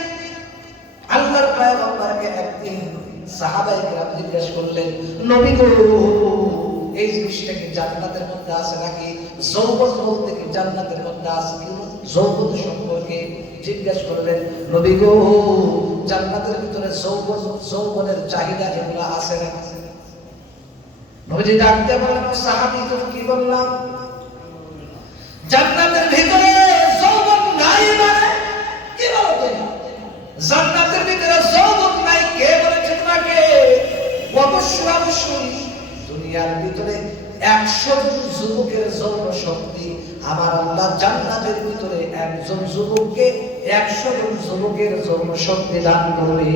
আল্লাহর পয়গম্বরকে একদিন সাহাবায়ে কেরাম জিজ্ঞেস করলেন, নবী গো এই জিনিসটা কি জান্নাতের মধ্যে আছে নাকি? যৌবন বলতে কি জান্নাতের মধ্যে আছে কি? যৌবন সম্পর্কে জিজ্ঞেস করলেন, নবী গো জান্নাতের ভিতরে যৌবনের চাহিদা এগুলো আছে না? নবীজি ডাকতে বলেন, সাহাবী তুমি কি বললাম? জান্নাতের ভিতরে যৌবন নাই মানে কি বলো তুমি? জান্নাতের ভিতরে যৌবন নাই কে বলেছে তোমাকে? অবশ্যই অবশ্যই দুনিয়ার ভিতরে 100 জন যুবকের যৌন শক্তি আমার আল্লাহ জান্নাতের ভিতরে একজন যুবককে 100 জন যুবকের যৌন শক্তি দান করবে।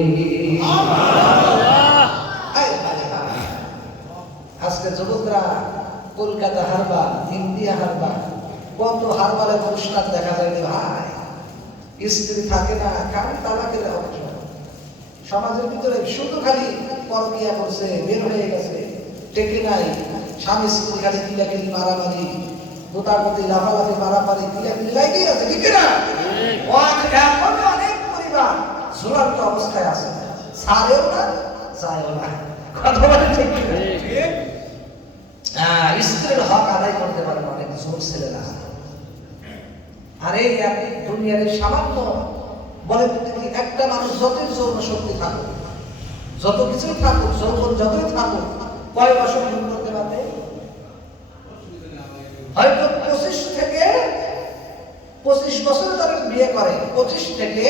আজকে যুবকরা কলকাতা হারবার, ইন্ডিয়া হারবার, কত হারবারের অনুষ্ঠান দেখা যায় রে ভাই। স্ত্রী থাকে না, খালি তালাকের অবস্থা। সমাজের ভিতরে শুধু খালি পরকিয়া করছে, বের হয়ে গেছে, টেকে নাই। স্বামী স্ত্রী খালি কিলাকিলি মারামারি, গোতাগতি লাফালাফি মারামারি, কিলাকিলি লাগেই আছে, ঠিক না? এখন অনেক পরিবার ঝুলন্ত অবস্থায় আছে, ছাড়েও না যায়ও না। কথা বলে ঠিক না? স্ত্রীর হক আদায় করতে পারে অনেক যুবক ছেলেরা। আর এই দুনিয়ার সামান্য বলে কি, একটা মানুষ যতই যৌন শক্তি থাকুক, যত কিছুই থাকুক, যৌবন যতই থাকুক, কয় বছর ভোগ করতে পারবে? হয়তো 25 থেকে 25 বছর তারা বিয়ে করে, 25 থেকে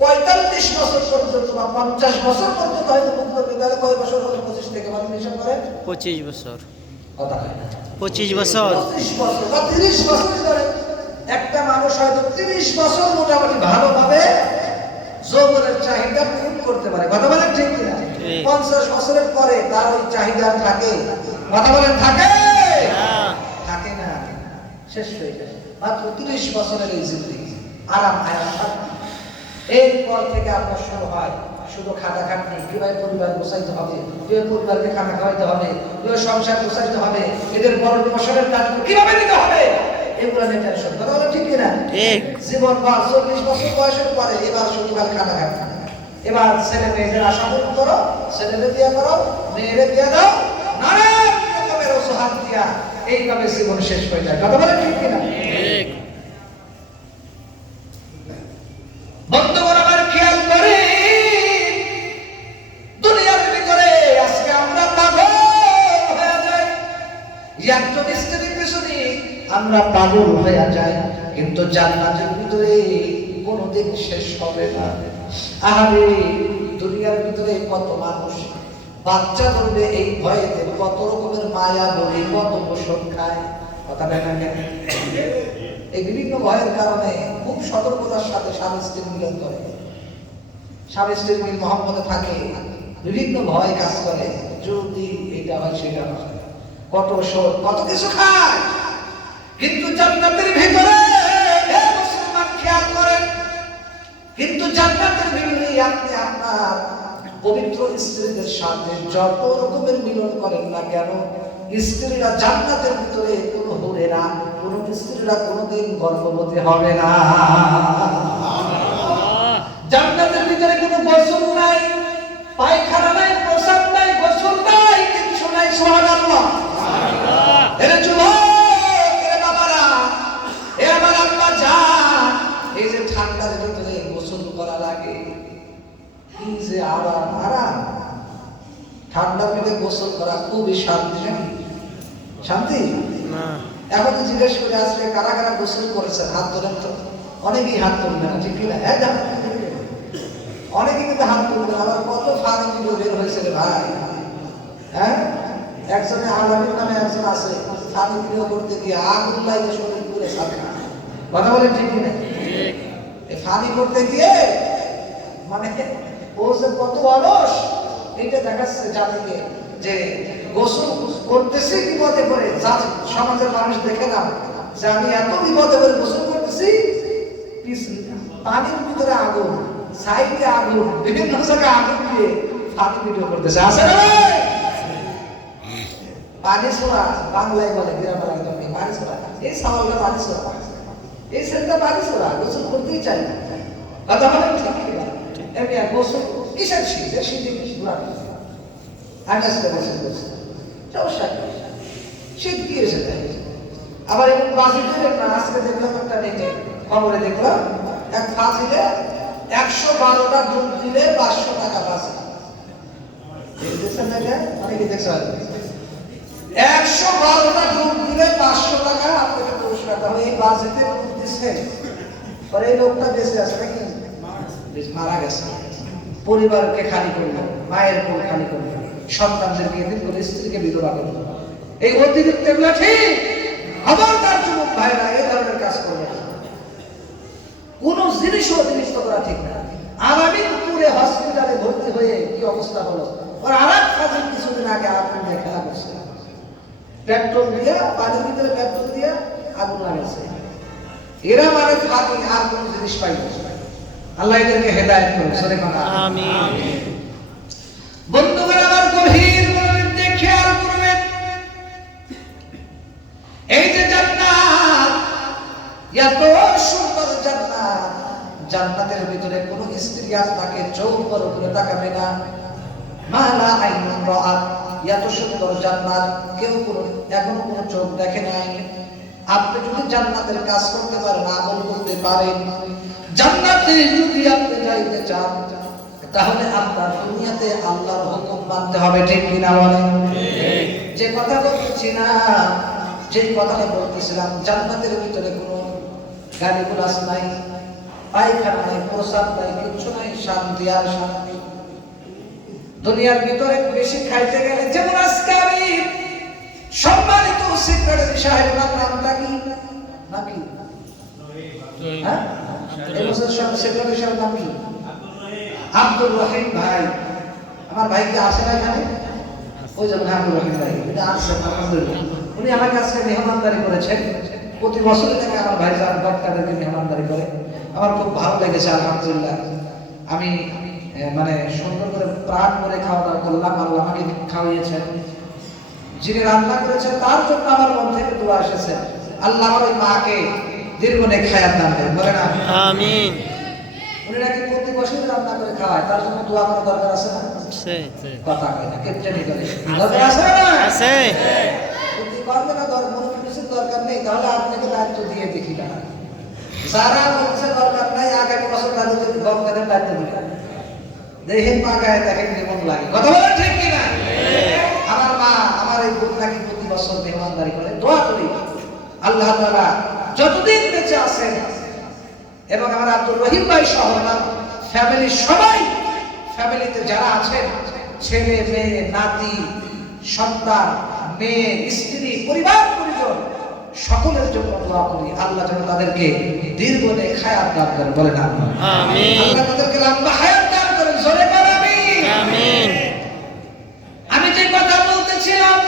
45 বছর পর্যন্ত বা 50 বছর পর্যন্ত হয়তো ভোগ করবে। তাহলে কয় বছর হলো? 25 থেকে মানে হিসাব করেন 25 বছর। কথা হয় না? 25 বছর 25 বছর বা 30 বছর ধরে একটা মানুষ হয়তো 30 বছর মোটামুটি ভালোভাবে যৌবনের চাহিদা পূরণ করতে পারে। কথা বলেন ঠিক কিনা? 50 বছরের পরে তার ওই চাহিদা থাকে? কথা বলেন থাকে? থাকে না, শেষ হয়ে যায়। মাত্র 30 বছরের এই জিন্দেগি আরাম আয়াত। এরপর থেকে আপনার শুরু হয় শুধু খাটাখাটনি, কিভাবে পরিবার গোছাইতে হবে, কিভাবে পরিবারকে খানা খাওয়াইতে হবে, কিভাবে সংসার গোছাইতে হবে, এদের বড় পোষণের কাজ কিভাবে দিতে হবে, এগুলো নিয়ে টেনশন। কথা বলে ঠিক কিনা? জীবন বা 40 বছর বয়সের পরে এবার শুধু খালি খাটাখাটনি। এবার ছেলে মেয়েদের আশা পূরণ করো, ছেলেদের বিয়ে করো, মেয়েদের বিয়ে দাও, নানান রকমের অজুহাত দিয়া এইভাবে জীবন শেষ হয়ে যায়। কথা বলে ঠিক কিনা? বন্ধুগণ আমার খেয়াল করে, দুনিয়ার ভিতরে আজকে আমরা পাগল হয়ে যাই, একজন স্ত্রীর পিছনে আমরা পাগল হয়ে যাই, কিন্তু জান্নাতের ভিতরে কোনোদিন শেষ হবে না। আরে দুনিয়ার ভিতরে কত মানুষ বাচ্চা ধরবে এই ভয়েতে, কত রকমের মায়া বলি, কত ওষুধ খায়। কথা দেখা কেন? এই বিভিন্ন ভয়ের কারণে খুব সতর্কতার সাথে স্বামী স্ত্রীর মিলন করে। স্বামী স্ত্রীর মিল মহব্বতে থাকে, বিভিন্ন ভয় কাজ করে, যদি এটা হয় সেটা হয়। কত কিছু খায়, কিন্তু জান্নাতের ভিতরে হে মুসলমান খেয়াল করেন, কিন্তু জান্নাতের ভিতরে আপনি আপনার পবিত্র স্ত্রীদের সাথে যত রকমের মিলন করেন না কেন, স্ত্রীরা জান্নাতের ভিতরে কোনো হবে না, কোন স্ত্রীরা কোনোদিন গর্ভবতী হবে না। জান্নাতের ভিতরে কোনো গোসল নাই, পায়খানা নাই, প্রসাব নাই, গোসল নাই, কিছু নাই। সুবহানাল্লাহ। এরে যুবক, এরে বাবারা, এ আমার আম্মা জান, এই যে ঠান্ডার ভিতরে গোসল করা লাগে, কি যে আরাম। ঠান্ডার ভিতরে গোসল করা খুবই শান্তি। শান্তি না। এখন জিজ্ঞেস করে আসলে কারা কারা গোসল করেছেন হাত তোলেন তো। অনেকেই হাত তুলবে না, ঠিক কিনা? অনেকে কিন্তু হাত তুলবে না। আবার কত ফানি ভিডিও বের হয়েছে রে ভাই। হ্যাঁ, একজনে আলামিন নামে একজন আছে, ফানি ভিডিও করতে গিয়ে আগুন লাগে শরীর পুরো সাথে। কথা বলেন ঠিক কিনা? এই ফানি করতে গিয়ে মানে ও যে কত অলস এইটা দেখাচ্ছে জাতিকে, যে গোসল করতেছি বিপদে পড়ে, সমাজের মানুষ দেখে না যে আমি এত বিপদে পড়ে গোসল করতেছি, পানির ভিতরে আগুন, সাইডে আগুন, বিভিন্ন জায়গায় আগুন দিয়ে ফানি ভিডিও করতেছে। আছে না পানি ছোড়া, বাংলায় বলে গ্রামের একদম পানি ছোড়া, এই সাওয়ালটা পানি ছোড়া, এই ছেলেটা পানি ছোড়া, গোসল করতেই চাই না। কথা বলেন ঠিক কিনা? এমনি গোসল কিসের শীত, শীতে কি আকাশে গোসল করছে, সমস্যা কি? শীত কি এসে যায়? আবার এমন বাজেটের না, আজকে দেখলাম একটা নেটে খবরে দেখলাম, এক ফাজিলে 112টা দুধ দিলে 500 টাকা বাঁচে। দেখছেন না? অনেকে দেখছেন 112টা দুধ দিলে 500 টাকা আপনাকে পুরস্কার দেওয়া। এই বাজেটে দুধ দিচ্ছে, পরে এই লোকটা বেঁচে আছে নাকি মারা গেছে, পরিবারকে খালি করলো, মায়ের কোল খালি করলো, সন্তানদেরকে এদিন করে, স্ত্রীকে বিধবা করলো। এই অতিরিক্ত এগুলো ঠিক খবরদার যুবক ভাইরা এই ধরনের কাজ করবে না। কোন জিনিস অতিরিক্ত করা ঠিক না। আলামিনপুরে হসপিটালে ভর্তি হয়ে কি অবস্থা হলো, আর আরেক ফাজিল কিছুদিন আগে আগুন দিয়ে খেলা করছে, পেট্রোল দিয়ে, পানির ভিতরে পেট্রোল দিয়ে আগুন লাগাইছে। এরা মানে ফাঁকি, আর কোন জিনিস পাই না। আল্লাহ এদেরকে হেদায়েত করুন। আমিন। বন্ধুগণ আমার গভীর মনোযোগ দিয়ে খেয়াল করবেন, এই যে জান্নাত, এত সুন্দর জান্নাত, জান্নাতের ভিতরে কোন স্ত্রী আপনাকে চোখ বড় করে তাকাবে না। মালা আইনুন রাআত, এত সুন্দর জান্নাত কেউ কোনো এখনো কোনো চোখ দেখে নাই। আপনি যদি জান্নাতের কাজ করতে পারেন, আমল করতে পারেন, জান্নাতে যদি আপনি যাইতে চান, তাহলে আপনার দুনিয়াতে আল্লাহর হুকুম মানতে হবে। ঠিক কিনা বলেন? যে কথা বলতেছি না, যে কথাটা বলতেছিলাম, জান্নাতের ভিতরে কোনো গালি গুলাস নাই, পায়খানা নাই, প্রসাব নাই, কিছু নাই, শান্তি আর শান্তি। দুনিয়ার ভিতরে বেশি খাইতে গেলে, যেমন আজকে আমি সম্মানিত সেক্রেটারি সাহেব, নামটা কি নাকি? হ্যাঁ, এই বছর সেক্রেটারি সাহেব নাম কি? আব্দুর রহিম ভাই। আমার ভাই কি আসে না এখানে? ওই যেমন আব্দুর রহিম ভাই এটা আসছে, আলহামদুলিল্লাহ। উনি আমার কাছে মেহমানদারি করেছেন, প্রতি বছর থেকে আমার ভাই যান ডক্টরদেরকে মেহমানদারি করে। আমার খুব ভালো লেগেছে, আলহামদুলিল্লাহ। আমি মানে সুন্দর করে প্রাণ করে খাওয়া দাওয়া করলাম, আল্লাহ আমাকে খাওয়িয়েছেন। যিনি রান্না করেছেন তার জন্য আমার মন থেকে দোয়া এসেছে, আল্লাহ আমার ওই মাকে দীর্ঘ নেক হায়াত দান করেন। বলে না আমিন। উনি নাকি প্রতি বছর রান্না করে খাওয়ায়, তার জন্য দোয়া করার দরকার আছে না? কথা কয় না, কেটে করে দরকার আছে না? আছে। যদি করবে না, মনে কিছু দরকার নেই, তাহলে আপনাকে দায়িত্ব দিয়ে দেখি না। যারা বলছে দরকার নাই, আগামী বছর তাদের যদি দরকারের দায়িত্ব দিবেন, দেখেন পাকায় দেখেন কেমন লাগে। কথা বলেন ঠিক কিনা? আমার মা, আমার এই বোন নাকি প্রতি বছর মেহমানদারি করে। দোয়া করি আল্লাহ তাআলা যতদিন বেঁচে আছেন, এবং আমার আব্দুর রহিম ভাই সহ আমার ফ্যামিলি সবাই, ফ্যামিলিতে যারা আছেন, ছেলে মেয়ে, নাতি, সন্তান, মেয়ে, স্ত্রী, পরিবার পরিজন, সকলের জন্য দোয়া করি আল্লাহ যেন তাদেরকে দীর্ঘ নেক হায়াত দান করেন। বলেন আমিন। আল্লাহ তাদেরকে লম্বা হায়াত দান করেন। জোরে বলেন আমিন। আমি যে কথা বলতেছিলাম,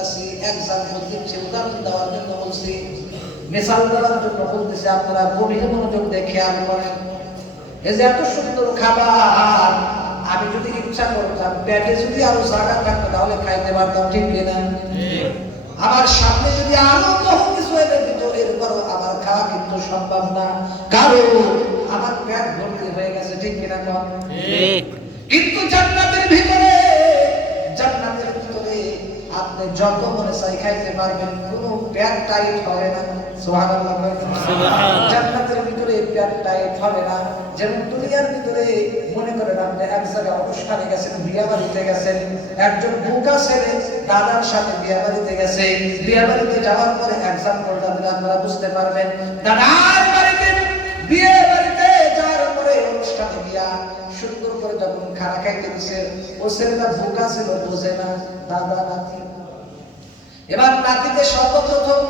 বলতেছি, এক্সাম্পল দিচ্ছি, উদাহরণ দেওয়ার জন্য বলছি, মিসাল দেওয়ার জন্য বলতেছি। আপনারা গভীর মনোযোগ দিয়ে খেয়াল করেন। এই যে এত সুন্দর খাবার, আমি যদি ইচ্ছা করতাম পেটে যদি আরো জায়গা থাকতো তাহলে খাইতে পারতাম, ঠিক কিনা? আমার সামনে যদি আরো বহু কিছু এনে দিত, এরপরও আমার খাওয়া কিন্তু সম্ভব না, কারণ আমার পেট ভর্তি হয়ে গেছে, ঠিক কিনা? ঠিক। কিন্তু জান্নাতের ভিতরে আপনি যত মনে চাই খাইতে পারবেন, কোনো পেট টাইট হবে না। সুবহানাল্লাহ। জান্নাতের ভিতরে পেট টাইট হবে না। যেমন দুনিয়ার ভিতরে মনে করেন আপনি এক জায়গায় অনুষ্ঠানে গেছেন, বিয়ে বাড়িতে গেছেন, একজন বুকা ছেলে দাদার সাথে বিয়ে বাড়িতে গেছে, বিয়ে বাড়িতে যাওয়ার পরে এক্সাম্পল দিলে আপনারা বুঝতে পারবেন। দাদার বাড়িতে বিয়ে বাড়িতে যাওয়ার পরে অনুষ্ঠানে গিয়া সুন্দর করে যখন খানা খাইতে দিছে, ও ছেলেটা বোকা ছিল, বোঝে না দাদা নাতি। এবার নাতিতে সর্বপ্রথম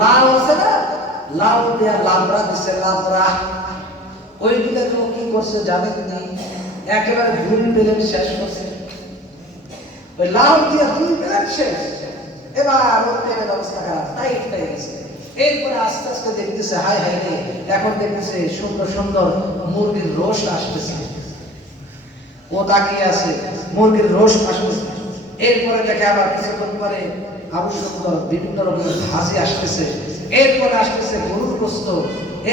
লাউ আছে না, লাউ দিয়া লাবড়া দিছে, লাবড়া। ওই দিলে তো কি করছে জানেন না, একেবারে ভুল বেলেন শেষ করছে। ওই লাউ দিয়া ভুল বেলেন শেষ। এবার ওর পেটের অবস্থা খারাপ, টাইট হয়ে গেছে। এরপরে আস্তে আস্তে দেখতেছে, হায় হায় রে, এখন দেখতেছে সুন্দর সুন্দর মুরগির রোস্ট আসতেছে। ও তাকিয়ে আছে, মুরগির রোস্ট আসতেছে। এরপরে দেখে আবার কিছুক্ষণ পরে আবু সুন্দর বিভিন্ন রকমের ভাজি আসতেছে। এরপরে আসতেছে গরুর গোস্ত,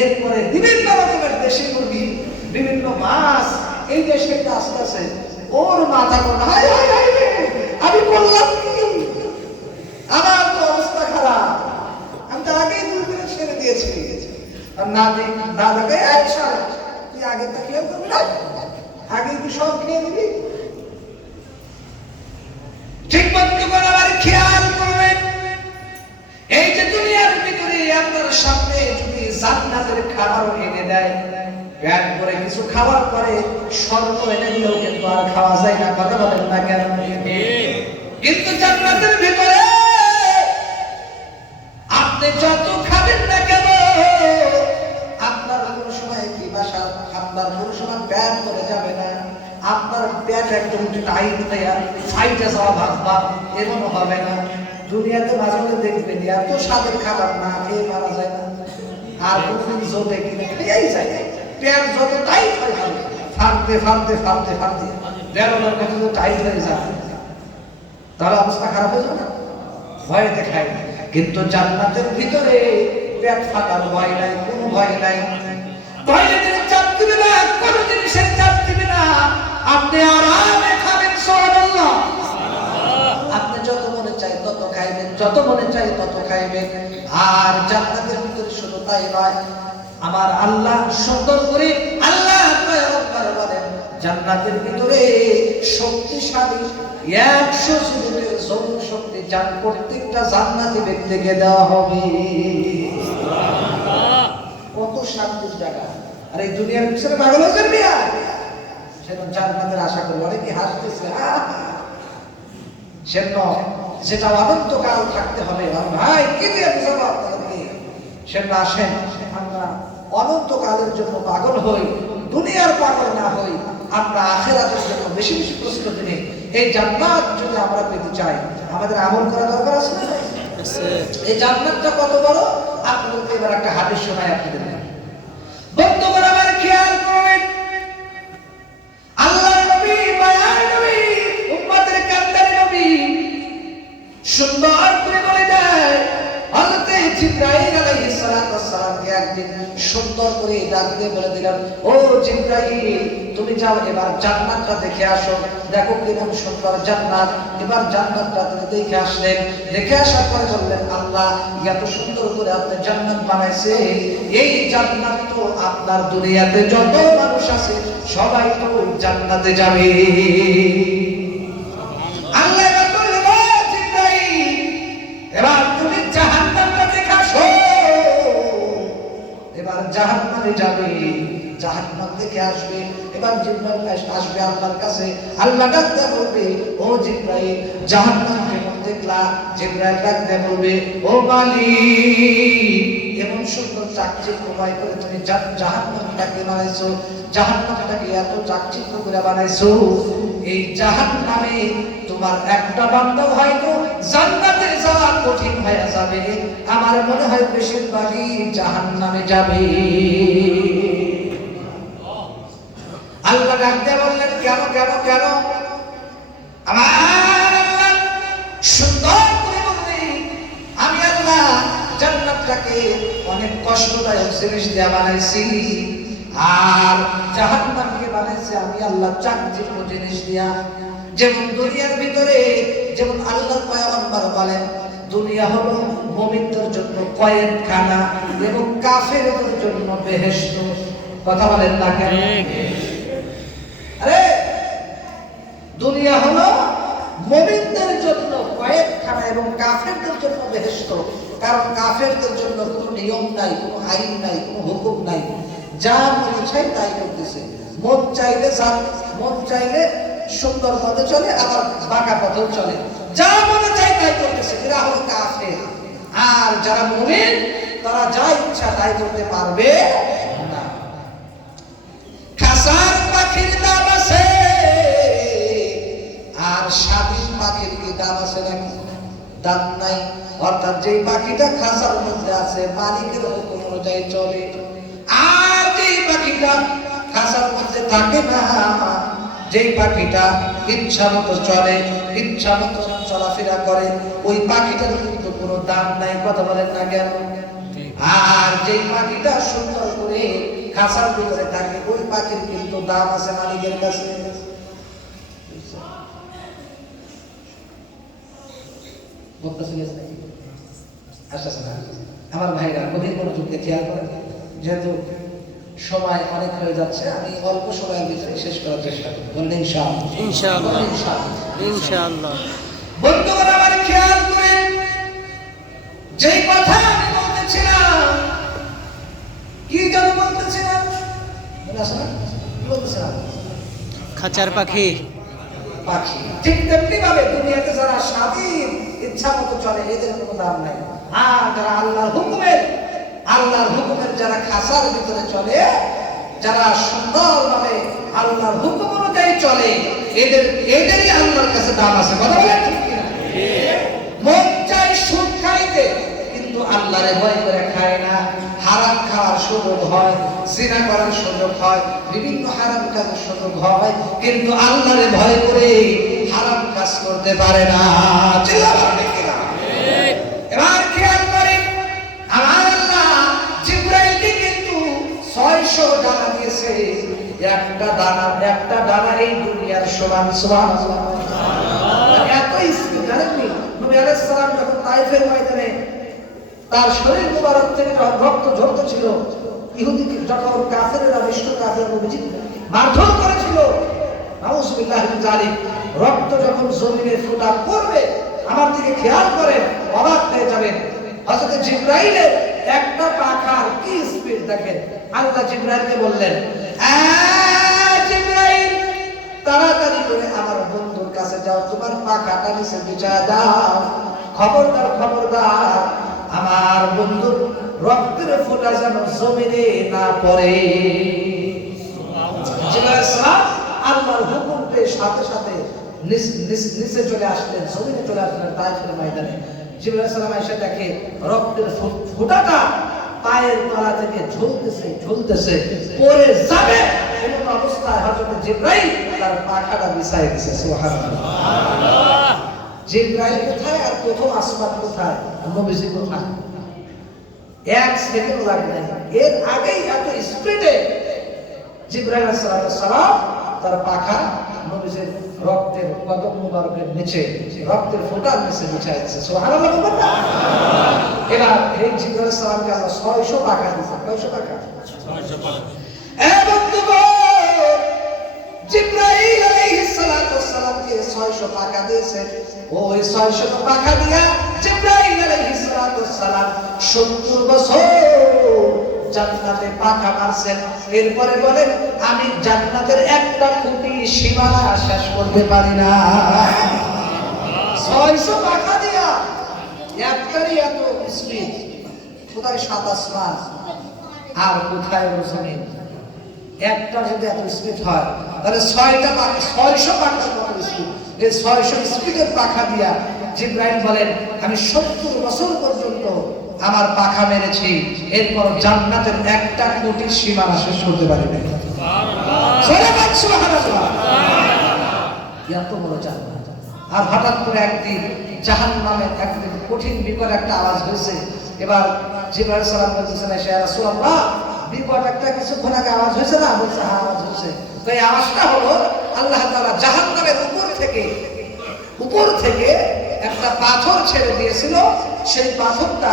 এরপরে বিভিন্ন রকমের দেশি মুরগি, বিভিন্ন মাছ। এই দেশে আস্তে আস্তে ওর মাথা করে, হায় হায় হায় রে, আমি বললাম কি, আমার তো অবস্থা খারাপ, আমি তো আগেই দুর্বল ছেড়ে দিয়েছি। আর না দেখ দাদাকে, এই শালা তুই আগে তা খেয়াল করবি না, আগে তুই সব খেয়ে নিবি। ঠিক মতো করে আবার খেয়াল করবেন। এই যে দুনিয়ার ভিতরে আপনার সামনে যদি জান্নাতের খাবার এনে দেয়, পেট ভরে কিছু খাবার পরে স্বর্ণ এনে দিলেও কিন্তু আর খাওয়া যায় না, কথা বলেন না কেন? কিন্তু জান্নাতের ভিতরে আপনি যত খাবেন না কেন, আপনার কোনো সময় কি বাসা, আপনার কোনো সময় পেট ভরে যাবে না। আপনার পেট একদম টাইট হয়ে ফাইটে যাওয়া ভাববা, এমন হবে না। দুনিয়াতে মাঝে মাঝে দেখবেন এত স্বাদের খাবার না খেয়ে মারা যায় না, আর কোনদিন জোটে কিনে খেয়েই যায়। পেট যত টাইট হয়ে যাবে, ফাটতে ফাটতে ফাটতে ফাটতে বেরোনোর কাছে টাইট হয়ে যাবে, তাহলে অবস্থা খারাপ হয়ে যাবে না, ভয়ে দেখায়। কিন্তু জান্নাতের ভিতরে পেট ফাটার ভয় নাই, কোনো ভয় নাই। টয়লেটের চাপ দিবে না, কোনো জিনিসের চাপ দিবে না, আপনি আরামে খাবেন। সুবহানাল্লাহ। আপনি যত মনে চাই তত খাইবেন, যত মনে চাই তত খাইবেন। আর জান্নাতের ভিতরে শুধু তাই নয়, আমার আল্লাহ সুন্দর করে আল্লাহ বলেন, জান্নাতের ভিতরে শক্তিশালী 100 যুবকের যৌন শক্তি প্রত্যেকটা জান্নাতি ব্যক্তিকে দেওয়া হবে। কত শান্তির জায়গা। আর এই দুনিয়ার পিছনে পাগল হয়েছেন মিয়া, সেটা জান্নাতের আশা করি। অনেকে হাসতেছে, সেটা যেটা অনন্তকাল থাকতে হবে। ভাই কি দিয়ে বুঝাবো আপনাদেরকে? সেটা আসেন আমরা অনন্তকালের জন্য পাগল হই, দুনিয়ার পাগল না হই। আমরা আখিরাতের জন্য বেশি বেশি প্রস্তুতি নিই। এই জান্নাত যদি আমরা পেতে চাই, আমাদের আমল করা দরকার আছে না? এই জান্নাতটা কত বড়, আপনাদেরকে এবার একটা হাদিস শোনাই আপনাদের। বন্ধুগণ আমার খেয়াল করবেন, আল্লাহর নবী, মায়ার নবী, উম্মতের কান্দারি নবী সুন্দর করে বলে দেয়, হযরত জিবরাইল আলাইহিস সালাতু ওয়াস সালামকে একদিন সুন্দর করে ডাক দিয়ে বলে দিলেন, ও জিবরাইল, তুমি যাও এবার জান্নাতটা দেখে আসো, দেখো কেমন সুন্দর জান্নাত। এবার জান্নাতটা তিনি দেখে আসলেন। দেখে আসার পরে বললেন, আল্লাহ এত সুন্দর করে আপনি জান্নাত বানাইছে, এই জান্নাত তো আপনার দুনিয়াতে যত মানুষ আছে সবাই তো জান্নাতে যাবে। আল্লাহ এবার বললেন, ও জিবরাইল, এবার তুমি জাহান্নামটা দেখে আসো। এবার জাহান্নামে যাবে, জাহান্নাম দেখে আসবে। এবার জিবরাইল আসবে আল্লাহর কাছে, আল্লাহ ডাক দিয়ে বলবে, ও জিবরাইল, জাহান্নাম কেমন দেখলা? জিবরাইল ডাক দিয়ে বলবে, ও মালিক, এমন সুন্দর চাকচিক্যময় করে তুমি জাহান্নামটাকে বানাইছো, জাহান্নামটাকে এত চাকচিক্য করে বানাইছো, এই জাহান্নামে তোমার একটা বান্দা হয়তো জান্নাতে যাওয়া কঠিন হয়ে যাবে। আমার মনে হয় বেশিরভাগই জাহান্নামে যাবে। আল্লাহ ডাকতে বললেন, কেন কেন কেন? আমার আল্লাহ সুন্দর করে বললেন, আমি আল্লাহ জান্নাতটাকে অনেক কষ্টদায়ক জিনিস দিয়ে বানাইছি, আর জাহান্নামকে বানাইছি আমি আল্লাহ চাকচিক্য জিনিস দিয়া। যেমন দুনিয়ার ভিতরে, যেমন আল্লাহর পয়গম্বর বলেন, দুনিয়া হলো মুমিনদের জন্য কয়েদখানা এবং কাফেরদের জন্য বেহেশত। কথা বলেন না কেন? আরে দুনিয়া হলো মুমিনদের জন্য কয়েদখানা এবং কাফেরদের জন্য বেহেশত। কারণ কাফেরদের জন্য কোনো নিয়ম নাই, কোনো আইন নাই, কোনো হুকুম নাই, যা মনে চাই তাই করতেছে। মন চাইলে মন চাইলে সুন্দর পথে চলে, আবার বাঁকা পথেও চলে, যা মনে চাই তাই করতেছে। এরা হলো কাফের। আর যারা মুমিন তারা যা ইচ্ছা তাই করতে পারবে না। খাসার পাখির দাম আছে, আর স্বাধীন পাখির কি দাম আছে নাকি? দাম নাই। অর্থাৎ যেই পাখিটা খাসার মধ্যে আছে মালিকের হুকুম অনুযায়ী চলে, আর যেই পাখিটা খাসার মধ্যে থাকে না, যেই পাখিটা ইচ্ছা মতো চলে, ইচ্ছা মতো চলাফেরা করে, ওই পাখিটার কিন্তু কোনো দাম নাই। কথা বলেন না কেন? আর যেই পাখিটা সুন্দর করে খাসার ভিতরে থাকে, ওই পাখির কিন্তু দাম আছে মালিকের কাছে। আমার ভাইরা গভীর মনোযোগ দিয়ে খেয়াল করেন, যেহেতু সময় অনেক হয়ে যাচ্ছে, আমি অল্প সময়ের ভিতরে শেষ করার চেষ্টা করব। বললেন ইনশাআল্লাহ, ইনশাআল্লাহ, ইনশাআল্লাহ। বন্ধুগণ আমার খেয়াল করেন, যেই কথা আমি বলতেছিলাম, কি যেন বলতেছিলাম, মনে আছে না? কি বলতেছিলাম? খাঁচার পাখি। পাখি। ঠিক তেমনি ভাবে দুনিয়াতে যারা স্বাধীন ইচ্ছা মতো চলে, এদের কোনো দাম নাই। আর যারা আল্লাহর হুকুমের যারা খাসার ভিতরে চলে, যারা সুন্দরভাবে আল্লাহর হুকুম অনুযায়ী চলে, এদেরই আল্লাহর কাছে দাম আছে। কথা বলেন ঠিক কিনা? মন চাই সুদ খাইতে, কিন্তু আল্লাহরে ভয় করে খায় না। হারাম খাওয়ার সুযোগ হয়, জিনা করার সুযোগ হয়, বিভিন্ন হারাম কাজের সুযোগ হয়, কিন্তু আল্লাহরে ভয় করে হারাম কাজ করতে পারে না। এবার খেয়াল করি, আমার আল্লাহ জিবরাইলকে কিন্তু 600 ডানা দিয়েছে। একটা ডানা এই দুনিয়ার সমান। সুবহানাল্লাহ। এত স্পিড জানেননি? নবী আলাইহিস সালাম যখন তায়েফের ময়দানে তার শরীর মুবারক থেকে যখন রক্ত ঝরতেছিল, ইহুদি যখন কাফেররা, বিষ্ণু কাফেররা নবীজি মারধর করেছিল, নাউযুবিল্লাহি মিন যালিক, রক্ত যখন জমিনে ফোঁটা পড়বে, আমার দিকে খেয়াল করেন, অবাক হয়ে যাবেন। হযরত জিবরাইলের একটা পাখার কি স্পিড দেখেন। আল্লাহ জিবরাইলকে বললেন, জিবরাইল, তাড়াতাড়ি করে আমার বন্ধুর কাছে যাও, তোমার পাখাটা নিচে বিছায়া দাও। খবরদার, খবরদার, আমার বন্ধুর রক্তের ফোঁটা যেন জমিনে না পড়ে। আল্লাহর হুকুম পেয়ে সাথে সাথে নিচে চলে আসলেন, জমিনে চলে আসলেন তায়েফের ময়দানে। জিবরাইল আলাইহিস সালাম এসে দেখে রক্তের ফোঁটাটা পায়ের তলা থেকে ঝুলতেছে, পড়ে যাবে এমন অবস্থায় হযরত জিবরাইল তার পাখাটা বিছায় দিয়েছে। সুবহানাল্লাহ। জিবরাইল কোথায় আর প্রথম আসমান কোথায়, নবীজি কোথায়? এক সেকেন্ড লাগে না, এর আগেই এত স্পিডে জিবরাইল আলাইহিস সালাম তার পাখা নবীজির রক্তের কদম মুবারকের নিচে, রক্তের ফোঁটার নিচে বিছায় দিয়েছে। সুবহানাল্লাহ। এবার এই জিবরাইল আলাইহিস সালামকে আল্লাহ 600 পাখা দিয়েছে। কয়শো পাখা? 600 পাখা। জিবরাইল আলাইহিস সালামকে 600 পাখা দিয়েছে। ওই 600 পাখা দিয়া জিবরাইল আলাইহিস সালাম 70 বছর জান্নাতে পাখা মারছেন। এরপরে বলেন, আমি জান্নাতের একটা খুঁটি সীমানা শেষ করতে পারি না। 600 পাখা দিয়া একটারই এত স্পিড। কোথায় সাত আসমান আর কোথায় জমিন? একটা যদি এত স্পিড হয় তাহলে 6টা পাখা 600 পাখার কত স্পিড? এই 600 স্পিডের পাখা দিয়া জিবরাইল বলেন আমি 70 বছর পর্যন্ত আমার পাখা মেরেছি, এরপর জান্নাতের 1 কোটি সীমানা শেষ করতে পারি না। সুবহানাল্লাহ, সুবহানাল্লাহ। এত বড় জান্নাত। আর হঠাৎ করে একদিন জাহান্নামের একদিন কঠিন বিকট একটা আওয়াজ হয়েছে। এবার জিবরাইল সালাম বলতেছেন ইয়া রাসূলুল্লাহ, বিকট একটা কিছুক্ষণ আগে আওয়াজ হয়েছে না? বলছে হ্যাঁ আওয়াজ হয়েছে। তো এই আওয়াজটা হলো আল্লাহ তাআলা জাহান্নামের উপর থেকে একটা পাথর ছেড়ে দিয়েছিল। সেই পাথরটা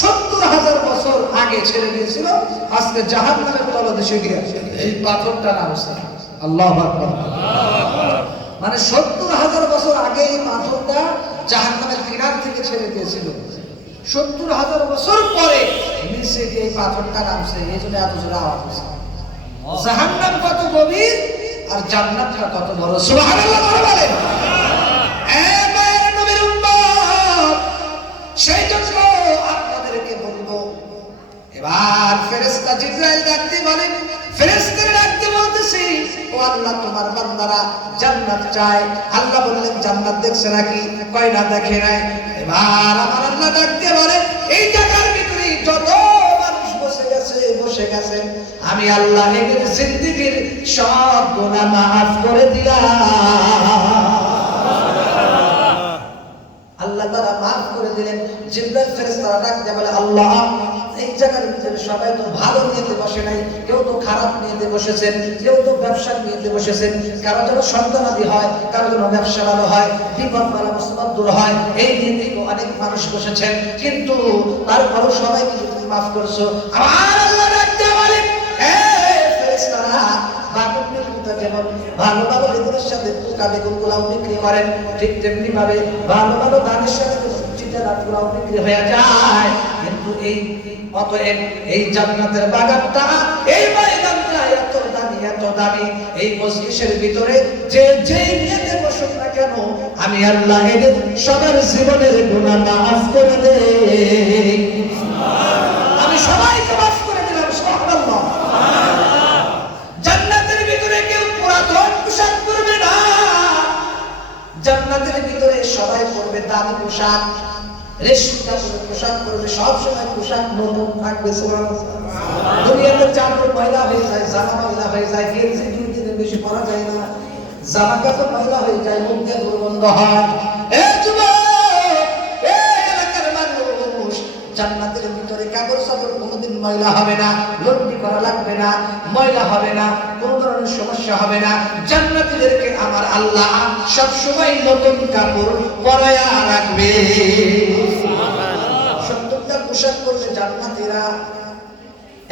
70,000 বছর আগে ছেড়ে দিয়েছিল, আজকে জাহান্নামের তলদেশে গিয়ে এই পাথরটা নামছে। আল্লাহু আকবার। মানে 70,000 বছর আগে এই পাথরটা জাহান্নামের কিনার থেকে ছেড়ে দিয়েছিল, 70,000 বছর পরে নিচে গিয়ে এই পাথরটা নামছে। এই জন্য এত জোরে আওয়াজ হচ্ছে। জাহান্নাম কত গভীর আর জান্নাতটা কত বড়। সুবহানাল্লাহ বলেন। সেই জন্য আপনাদেরকে বলবো, এবার ফেরেশতা জিবরাইল ডাকতে বলেন, ফেরেশতারা ডাকতে বলতেছি ও আল্লাহ তোমার বান্দারা জান্নাত চায়। আল্লাহ বললেন জান্নাত দেখছে নাকি? কয় না দেখে নাই। এবার আমার আল্লাহ ডাকতে বলে এই জায়গার ভিতরে যত মানুষ বসে গেছে আমি আল্লাহ এদের জিন্দেগীর সব গুনাহ মাফ করে দিলাম। আল্লাহ তাআলা মাফ করে দিলেন। জিবরাইল ফেরেশতারা ডাকতে বলে আল্লাহ এই জায়গার ভিতরে সবাই তো ভালো নিয়েতে বসে নাই, কেউ তো খারাপ নিয়েতে বসেছেন, কেউ তো ব্যবসা নিয়েতে বসেছেন, কারো যেন সন্তানাদি হয়, কারো যেন ব্যবসা ভালো হয়, বিপদ বালা মুসিবত দূর হয়, এই নিয়ে অনেক মানুষ বসেছেন, কিন্তু তারপরও সবাইকে তুমি মাফ করেছো। আমার আল্লাহ ডাকতে বলে ফেরেশতারা বাগুন বিক্রেতা যেমন ভালো ভালো বেগুনের সাথে পোকা বেগুনগুলাও বিক্রি করেন, ঠিক তেমনি ভাবে ভালো ভালো ধানের সাথে চিটারাগুলাও বিক্রি হয়ে যায়। কিন্তু অতএব এই জান্নাতের বাগানটা, এই বাগানটা এত দামি, এই মজলিসের ভিতরে যেই নিয়তে বসুক না কেন আমি আল্লাহ এদের সবার জীবনের গুনাহ মাফ করে দেই। আমি সবাইকে মাফ করে দিলাম। সুবহানাল্লাহ। জান্নাতের ভিতরে কেউ পুরাতন পোশাক পরবে না, জান্নাতের ভিতরে সবাই পরবে দামি পোশাক, রেশমি কাপড়ের পোশাক পরবে, সব সময় পোশাক নতুন থাকবে। সুবহানাল্লাহ। দুনিয়াতে চাদর ময়লা হয়ে যায়, জামা ময়লা হয়ে যায়, গেঞ্জি 2 দিনের বেশি পরা যায় না, জামা কাপড় ময়লা হয়ে যায়, মুখ দিয়ে দুর্গন্ধ হয়। যুবক, এলাকার মানুষ, জান্নাতের ভিতরে কাপড় সাপড় কোনোদিন ময়লা হবে না, লন্ড্রি করা লাগবে না, ময়লা হবে না, কোনো ধরনের সমস্যা হবে না। জান্নাতীদেরকে আমার আল্লাহ সব সময় নতুন কাপড় পরায়া রাখবে। 70টা পোশাক পরবে জান্নাতীরা,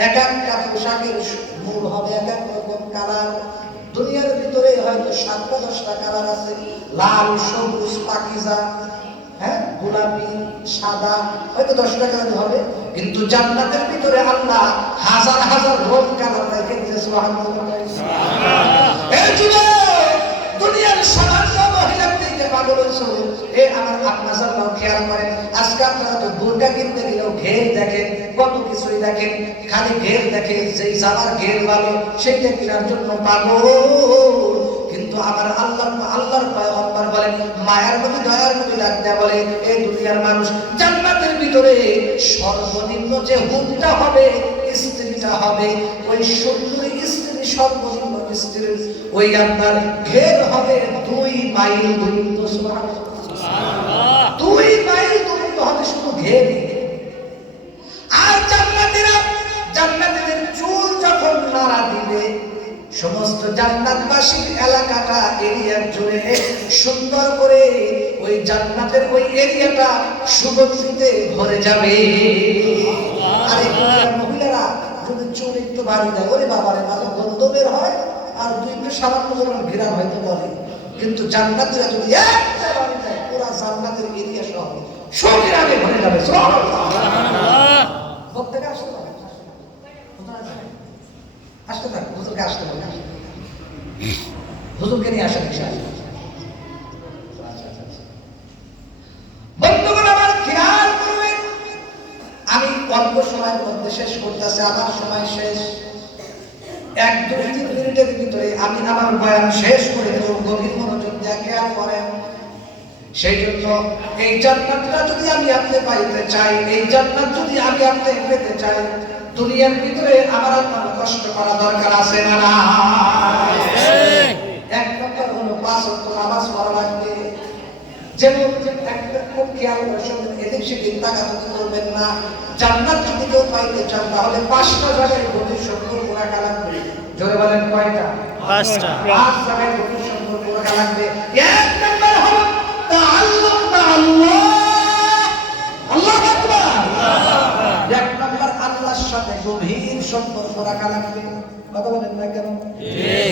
এক একটা পোশাকের মূল হবে এক এক রকম কালার। দুনিয়ার ভিতরে হয়তো 7টা 10টা কালার আছে, লাল, সবুজ, পাকিজা, গোলাপি, সাদা, হয়তো 10টা কালার হবে, কিন্তু জান্নাতের ভিতরে আল্লাহ হাজার হাজার রং কালার রেখেছে। সুবহানাল্লাহ। এই যুবক, দুনিয়ার সামান্য মহিলার দিকে পাগল হয়েছে। আমার আপনার সাল্লাহ খেয়াল করেন, আজকে আপনারা তো বোরকা কিনতে গেলেও ঘের দেখেন, কত কিছুই দেখেন, খালি ঘের দেখেন, যেই জামার ঘের ভালো সেইটা কেনার জন্য পাগল। কিন্তু আমার আল্লাহর পয়গম্বর বলেন, মায়ার নবী দয়ার নবী ডাকতে বলে এই দুনিয়ার মানুষ জান্নাতের ভিতরে সর্বনিম্ন যে হুমটা হবে, স্ত্রীটা হবে, ওই সুন্দরী স্ত্রী, সর্বনিম্ন স্ত্রীর ওই আপনার ঘের হবে 2 মাইল দূরত্ব। সুবহানাল্লাহ। 2 মাইল দূরত্ব হবে শুধু ঘের। আর জান্নাতীদের চুল যখন নাড়া দিবে, সমস্ত জান্নাতবাসীর এলাকাটা এরিয়ার জুড়ে সুন্দর করে ওই জান্নাতের ওই এরিয়াটা সুগন্ধিতে ভরে যাবে। আর এই মহিলারা যদি চুল একটু বাড়ি দেয়, ওরে বাবারে ভালো গন্ধ বের হয়, আর 2 সামান্য ধরনের ঘেরান হয়তো বলে, কিন্তু জান্নাতীরা যদি একটা বাড়ি দেয়, পুরা জান্নাতের এরিয়া সব ঘেরানে ভরে যাবে। সুবহানাল্লাহ। বক্তাকে আসতে পারে, আসতে থাক, হুজুরকে আসতে বলে, হুজুরকে নিয়ে আসেন ইনশাআল্লাহ। বন্ধুগণ আমার খেয়াল করবেন, আমি অল্প সময়ের মধ্যে শেষ করতেছি, আমার সময় শেষ। 1 2 বয়ান শেষ করে দেব, গভীর মনোযোগ দিয়ে খেয়াল করেন। সেই জন্য এই জান্নাতটা যদি আমি আপনি পাইতে চাই, এই জান্নাত যদি আমি আপনি পেতে চাই, দুনিয়ার ভিতরে আমার আপনার কষ্ট করা দরকার আছে না? এক নম্বর হলো 5 ওয়াক্ত নামাজ পড়া লাগবে। যেমন একটা খুব খেয়াল করে শুনবেন, এদিক সেদিক তাকাতাকি করবেন না। জান্নাত যদি কেউ পাইতে চান তাহলে 5টা জায়গায় গভীর সম্পর্ক রাখা লাগবে। জোরে বলেন কয়টা? 5টা। 5 জায়গায় গভীর সম্পর্ক রাখা লাগবে। এক নম্বর হলো তাআল্লুক মা'আল্লাহ। আল্লাহু আকবার। এক নম্বর আল্লাহর সাথে গভীর সম্পর্ক রাখা লাগবে। কথা বলেন না কেন?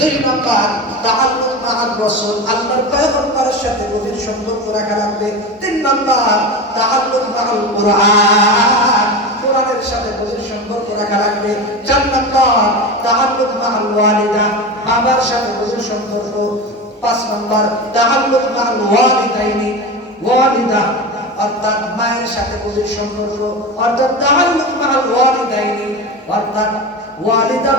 দুই নম্বর তাআল্লুক মা'আর রাসূল, আল্লাহর পয়গম্বরের সাথে গভীর সম্পর্ক রাখা লাগবে। তিন নম্বর তাআল্লুক মা'আল কুরআন, কোরআনের সাথে গভীর সম্পর্ক রাখা লাগবে। চার নম্বর তাআল্লুক মা'আল ওয়ালিদা, বাবার সাথে গভীর সম্পর্ক। 5 নম্বর তাআল্লুক মা'আল ওয়ালিদাইনি, ওয়ালিদা অর্থাৎ মায়ের সাথে গভীর সম্পর্ক। অর্থাৎ তাআল্লুক মা'আল ওয়ালিদাইনি অর্থাৎ ওয়ালিদা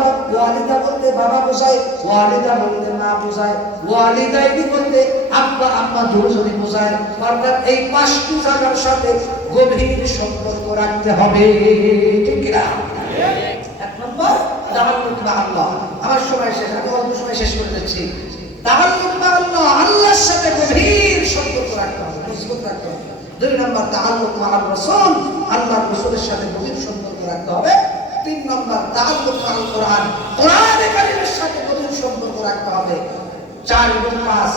বলতে বাবা বোঝায়, ওয়ালিদা বলতে মা বোঝায়, ওয়ালিদাইনি বলতে আব্বা আম্মা দুজনই বোঝায়। অর্থাৎ এই 5টি জায়গার সাথে গভীর সম্পর্ক রাখতে হবে, ঠিক কি না? এক নম্বর তাআল্লুক মা'আল্লাহ। আমার সময় শেষ, আমি অল্প সময় শেষ করে দিচ্ছি। তাআল্লুক মা'আল্লাহ, আল্লাহর সাথে গভীর সম্পর্ক রাখতে হবে, মজবুত রাখতে হবে। 2 নম্বর তাআল্লুক মা'আর রাসূল, আল্লাহর রাসূলের সাথে গভীর সম্পর্ক রাখতে হবে। 3 নম্বর তাআল্লুক মা'আল কুরআন, কোরআনে কারীমের সাথে গভীর সম্পর্ক রাখতে হবে। 4 এবং 5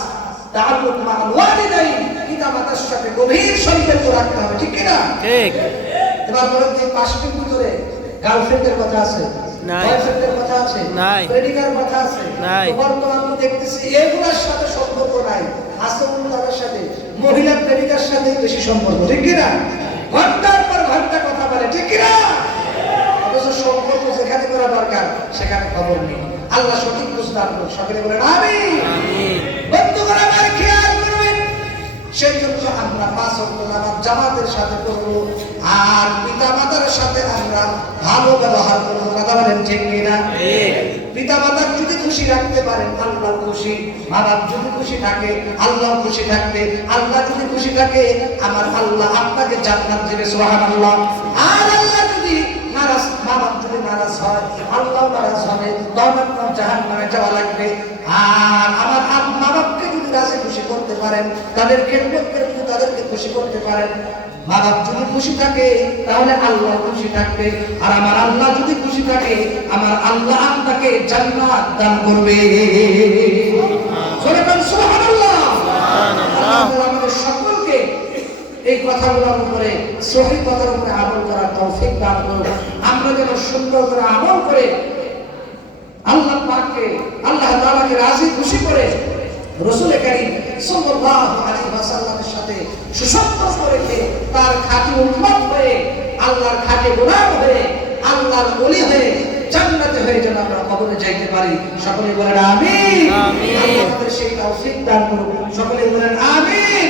তাআল্লুক মা'আল ওয়ালিদাইন, পিতামাতার সাথে গভীর সম্পর্ক রাখতে হবে, ঠিক কি না? ঠিক। এবার বলেন যে 5টির ভিতরে গার্লফ্রেন্ডের কথা আছে, নাই। বয়ফ্রেন্ডের কথা আছে, নাই। প্রেমিকার কথা আছে, নাই। তো বর্তমানে তো দেখতেছি এগুলোর সাথে সম্পর্ক নাই, আছে উন্নতার সাথে, মহিলা প্রেমিকার সাথে বেশি সম্পর্ক, ঠিক কি না? ঘন্টার পর ঘন্টা কথা বলে, ঠিক কি না? অথচ সম্পর্ক যেখানে করা দরকার সেখানে খবর নেই। আল্লাহ সঠিক বুঝদান করুন, সকলে বলেন আমিন। আমিন। বন্ধুগণ আমার খেয়াল করবেন, সেই জন্য আমরা 5 ওয়াক্ত নামাজ জামাতের সাথে পড়ব, আর পিতামাতার সাথে আমরা ভালো ব্যবহার করব। কথা বলেন ঠিক কিনা? পিতামাতার যদি খুশি রাখতে পারেন আল্লাহ খুশি, মা-বাপ যদি খুশি থাকে আল্লাহ খুশি থাকবে। আল্লাহ যদি খুশি থাকে আমার আল্লাহ আপনাকে জান্নাত দেবে, সুবহানাল্লাহ। আর আল্লাহ যদি নারাজ, মা-বাপ যদি নারাজ হয়, আল্লাহ নারাজ হবে, তখন আপনার জাহান্নামে যাওয়া লাগবে। আর আমার মা-বাপকে যদি রাজি খুশি করতে পারেন, তাদের খেদমত করে যদি তাদেরকে খুশি করতে পারেন, মা-বাপ যদি খুশি থাকে তাহলে আল্লাহ খুশি থাকবে। আর আমার আল্লাহ যদি খুশি থাকে আমার আল্লাহ আপনাকে জান্নাত দান করবে। সুবহানাল্লাহ। আল্লাহ আমাদের সকলকে এই কথাগুলোর উপরে, সহিহ কথার উপরে আমল করার তৌফিক দান করুন। আমরা যেন সুন্দর করে আমল করে আল্লাহ পাককে, আল্লাহ তাআলাকে রাজি খুশি করে রাসূল কারীম সাল্লাল্লাহু আলাইহি ওয়াসাল্লামের সাথে সুসম্পর্ক রেখে তার খাঁটি উম্মত হয়ে, আল্লাহর খাঁটি গোলাম হয়ে, আল্লাহর ওলি হয়ে জান্নাতে হয়ে যেন আমরা কবরে যাইতে পারি। সকলে বলেন আমিন। আমিন। আল্লাহ আমাদের সেই তৌফিক দান করুন। সকলে বলেন আমিন।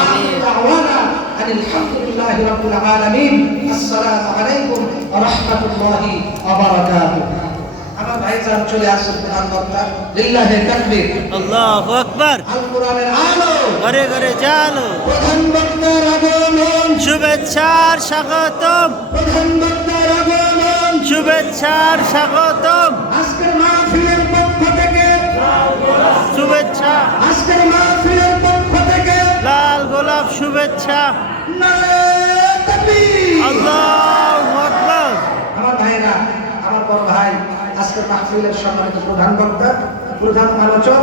আমিন। দাওয়ানা আলহামদুলিল্লাহি রাব্বিল আলামিন। আসসালামু আলাইকুম ওয়া রাহমাতুল্লাহি ওয়া বারাকাতুহু। আমার ভাইজান চলে আসুন, কোরআন বক্তা, লিল্লাহি তাকবীর, আল্লাহু আকবার। আল কোরআনের আলো, ঘরে ঘরে জালো, প্রধান বক্তার আগমন, শুভেচ্ছার স্বাগতম, প্রধান বক্তার আগমন, শুভেচ্ছার স্বাগতম, আজকের মাহফিলের পক্ষ থেকে, শুভেচ্ছা, আজকের মাহফিলের পক্ষ থেকে লাল গোলাপ শুভেচ্ছা। নারে তাকবীর। আল্লাহু আকবার। আমার ভাইরা, আমার বড় ভাই, আজকের মাহফিলের সম্মানিত প্রধান বক্তা, প্রধান আলোচক,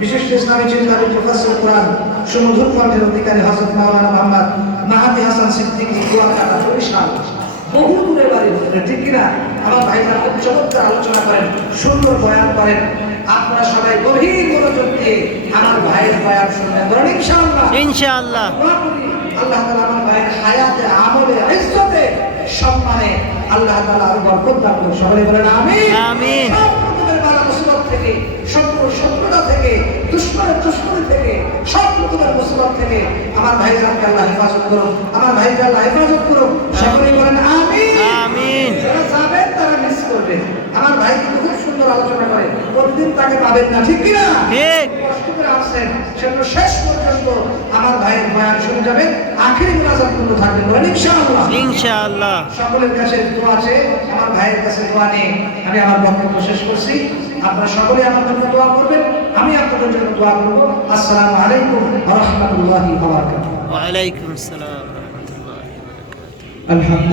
বিশিষ্ট ইসলামী চিন্তাবিদ, প্রফেসর কোরআন, সুমধুর কণ্ঠের অধিকারী হযরত মাওলানা মুহাম্মদ মাহাদি হাসান সিদ্দিকী, কুয়াকাটা, বরিশাল, বহু দূরে বাড়ি, ঠিক কিনা? আমার ভাইরা খুব চমৎকার আলোচনা করেন, সুন্দর বয়ান করেন। আপনারা সবাই গভীর মনোযোগ দিয়ে আমার ভাইয়ের বয়ান শুনবেন, বলেন ইনশাআল্লাহ। ইনশাআল্লাহ। আল্লাহ তাআলা আমার ভাইয়ের হায়াতে, আমলে, ইজ্জতে, সম্মানে আল্লাহ তাআলা আরো বরকত দান করুন। সকলে বলেন আমিন। আমিন। সব রকমের বালা মুসিবত থেকে, শত্রুতা থেকে, দুশমনি থেকে, সব রকমের মুসিবত থেকে আমার ভাইজানকে আল্লাহ হেফাজত করুন, আমার ভাইকে আল্লাহ হেফাজত করুন। সকলে বলেন আমিন। আমিন। যারা যাবেন তারা মিস করবেন। আমার ভাই কিন্তু খুব সুন্দর আলোচনা করে, প্রতিদিন তাকে পাবেন না, ঠিক কিনা? ঠিক। কষ্ট করে আসছেন, সেজন্য শেষ পর্যন্ত আমার ভাইয়ের বয়ান শুনে যাবেন, আখেরি মুনাজাত পর্যন্ত থাকবেন, বলেন ইনশাআল্লাহ। ইনশাআল্লাহ। সকলের কাছে দোয়া আছে, আমার ভাইয়ের কাছে দোয়া নিয়ে আমি আমার বক্তব্য শেষ করছি। আপনারা সকলে আমার জন্য দোয়া করবেন, আমি আপনাদের জন্য দোয়া করব। আসসালামু আলাইকুম ওয়া রাহমাতুল্লাহি ওয়া বারাকাতুহু। ওয়া আলাইকুম আসসালাম ওয়া রাহমাতুল্লাহি ওয়া বারাকাতুহু। আলহামদুলিল্লাহ।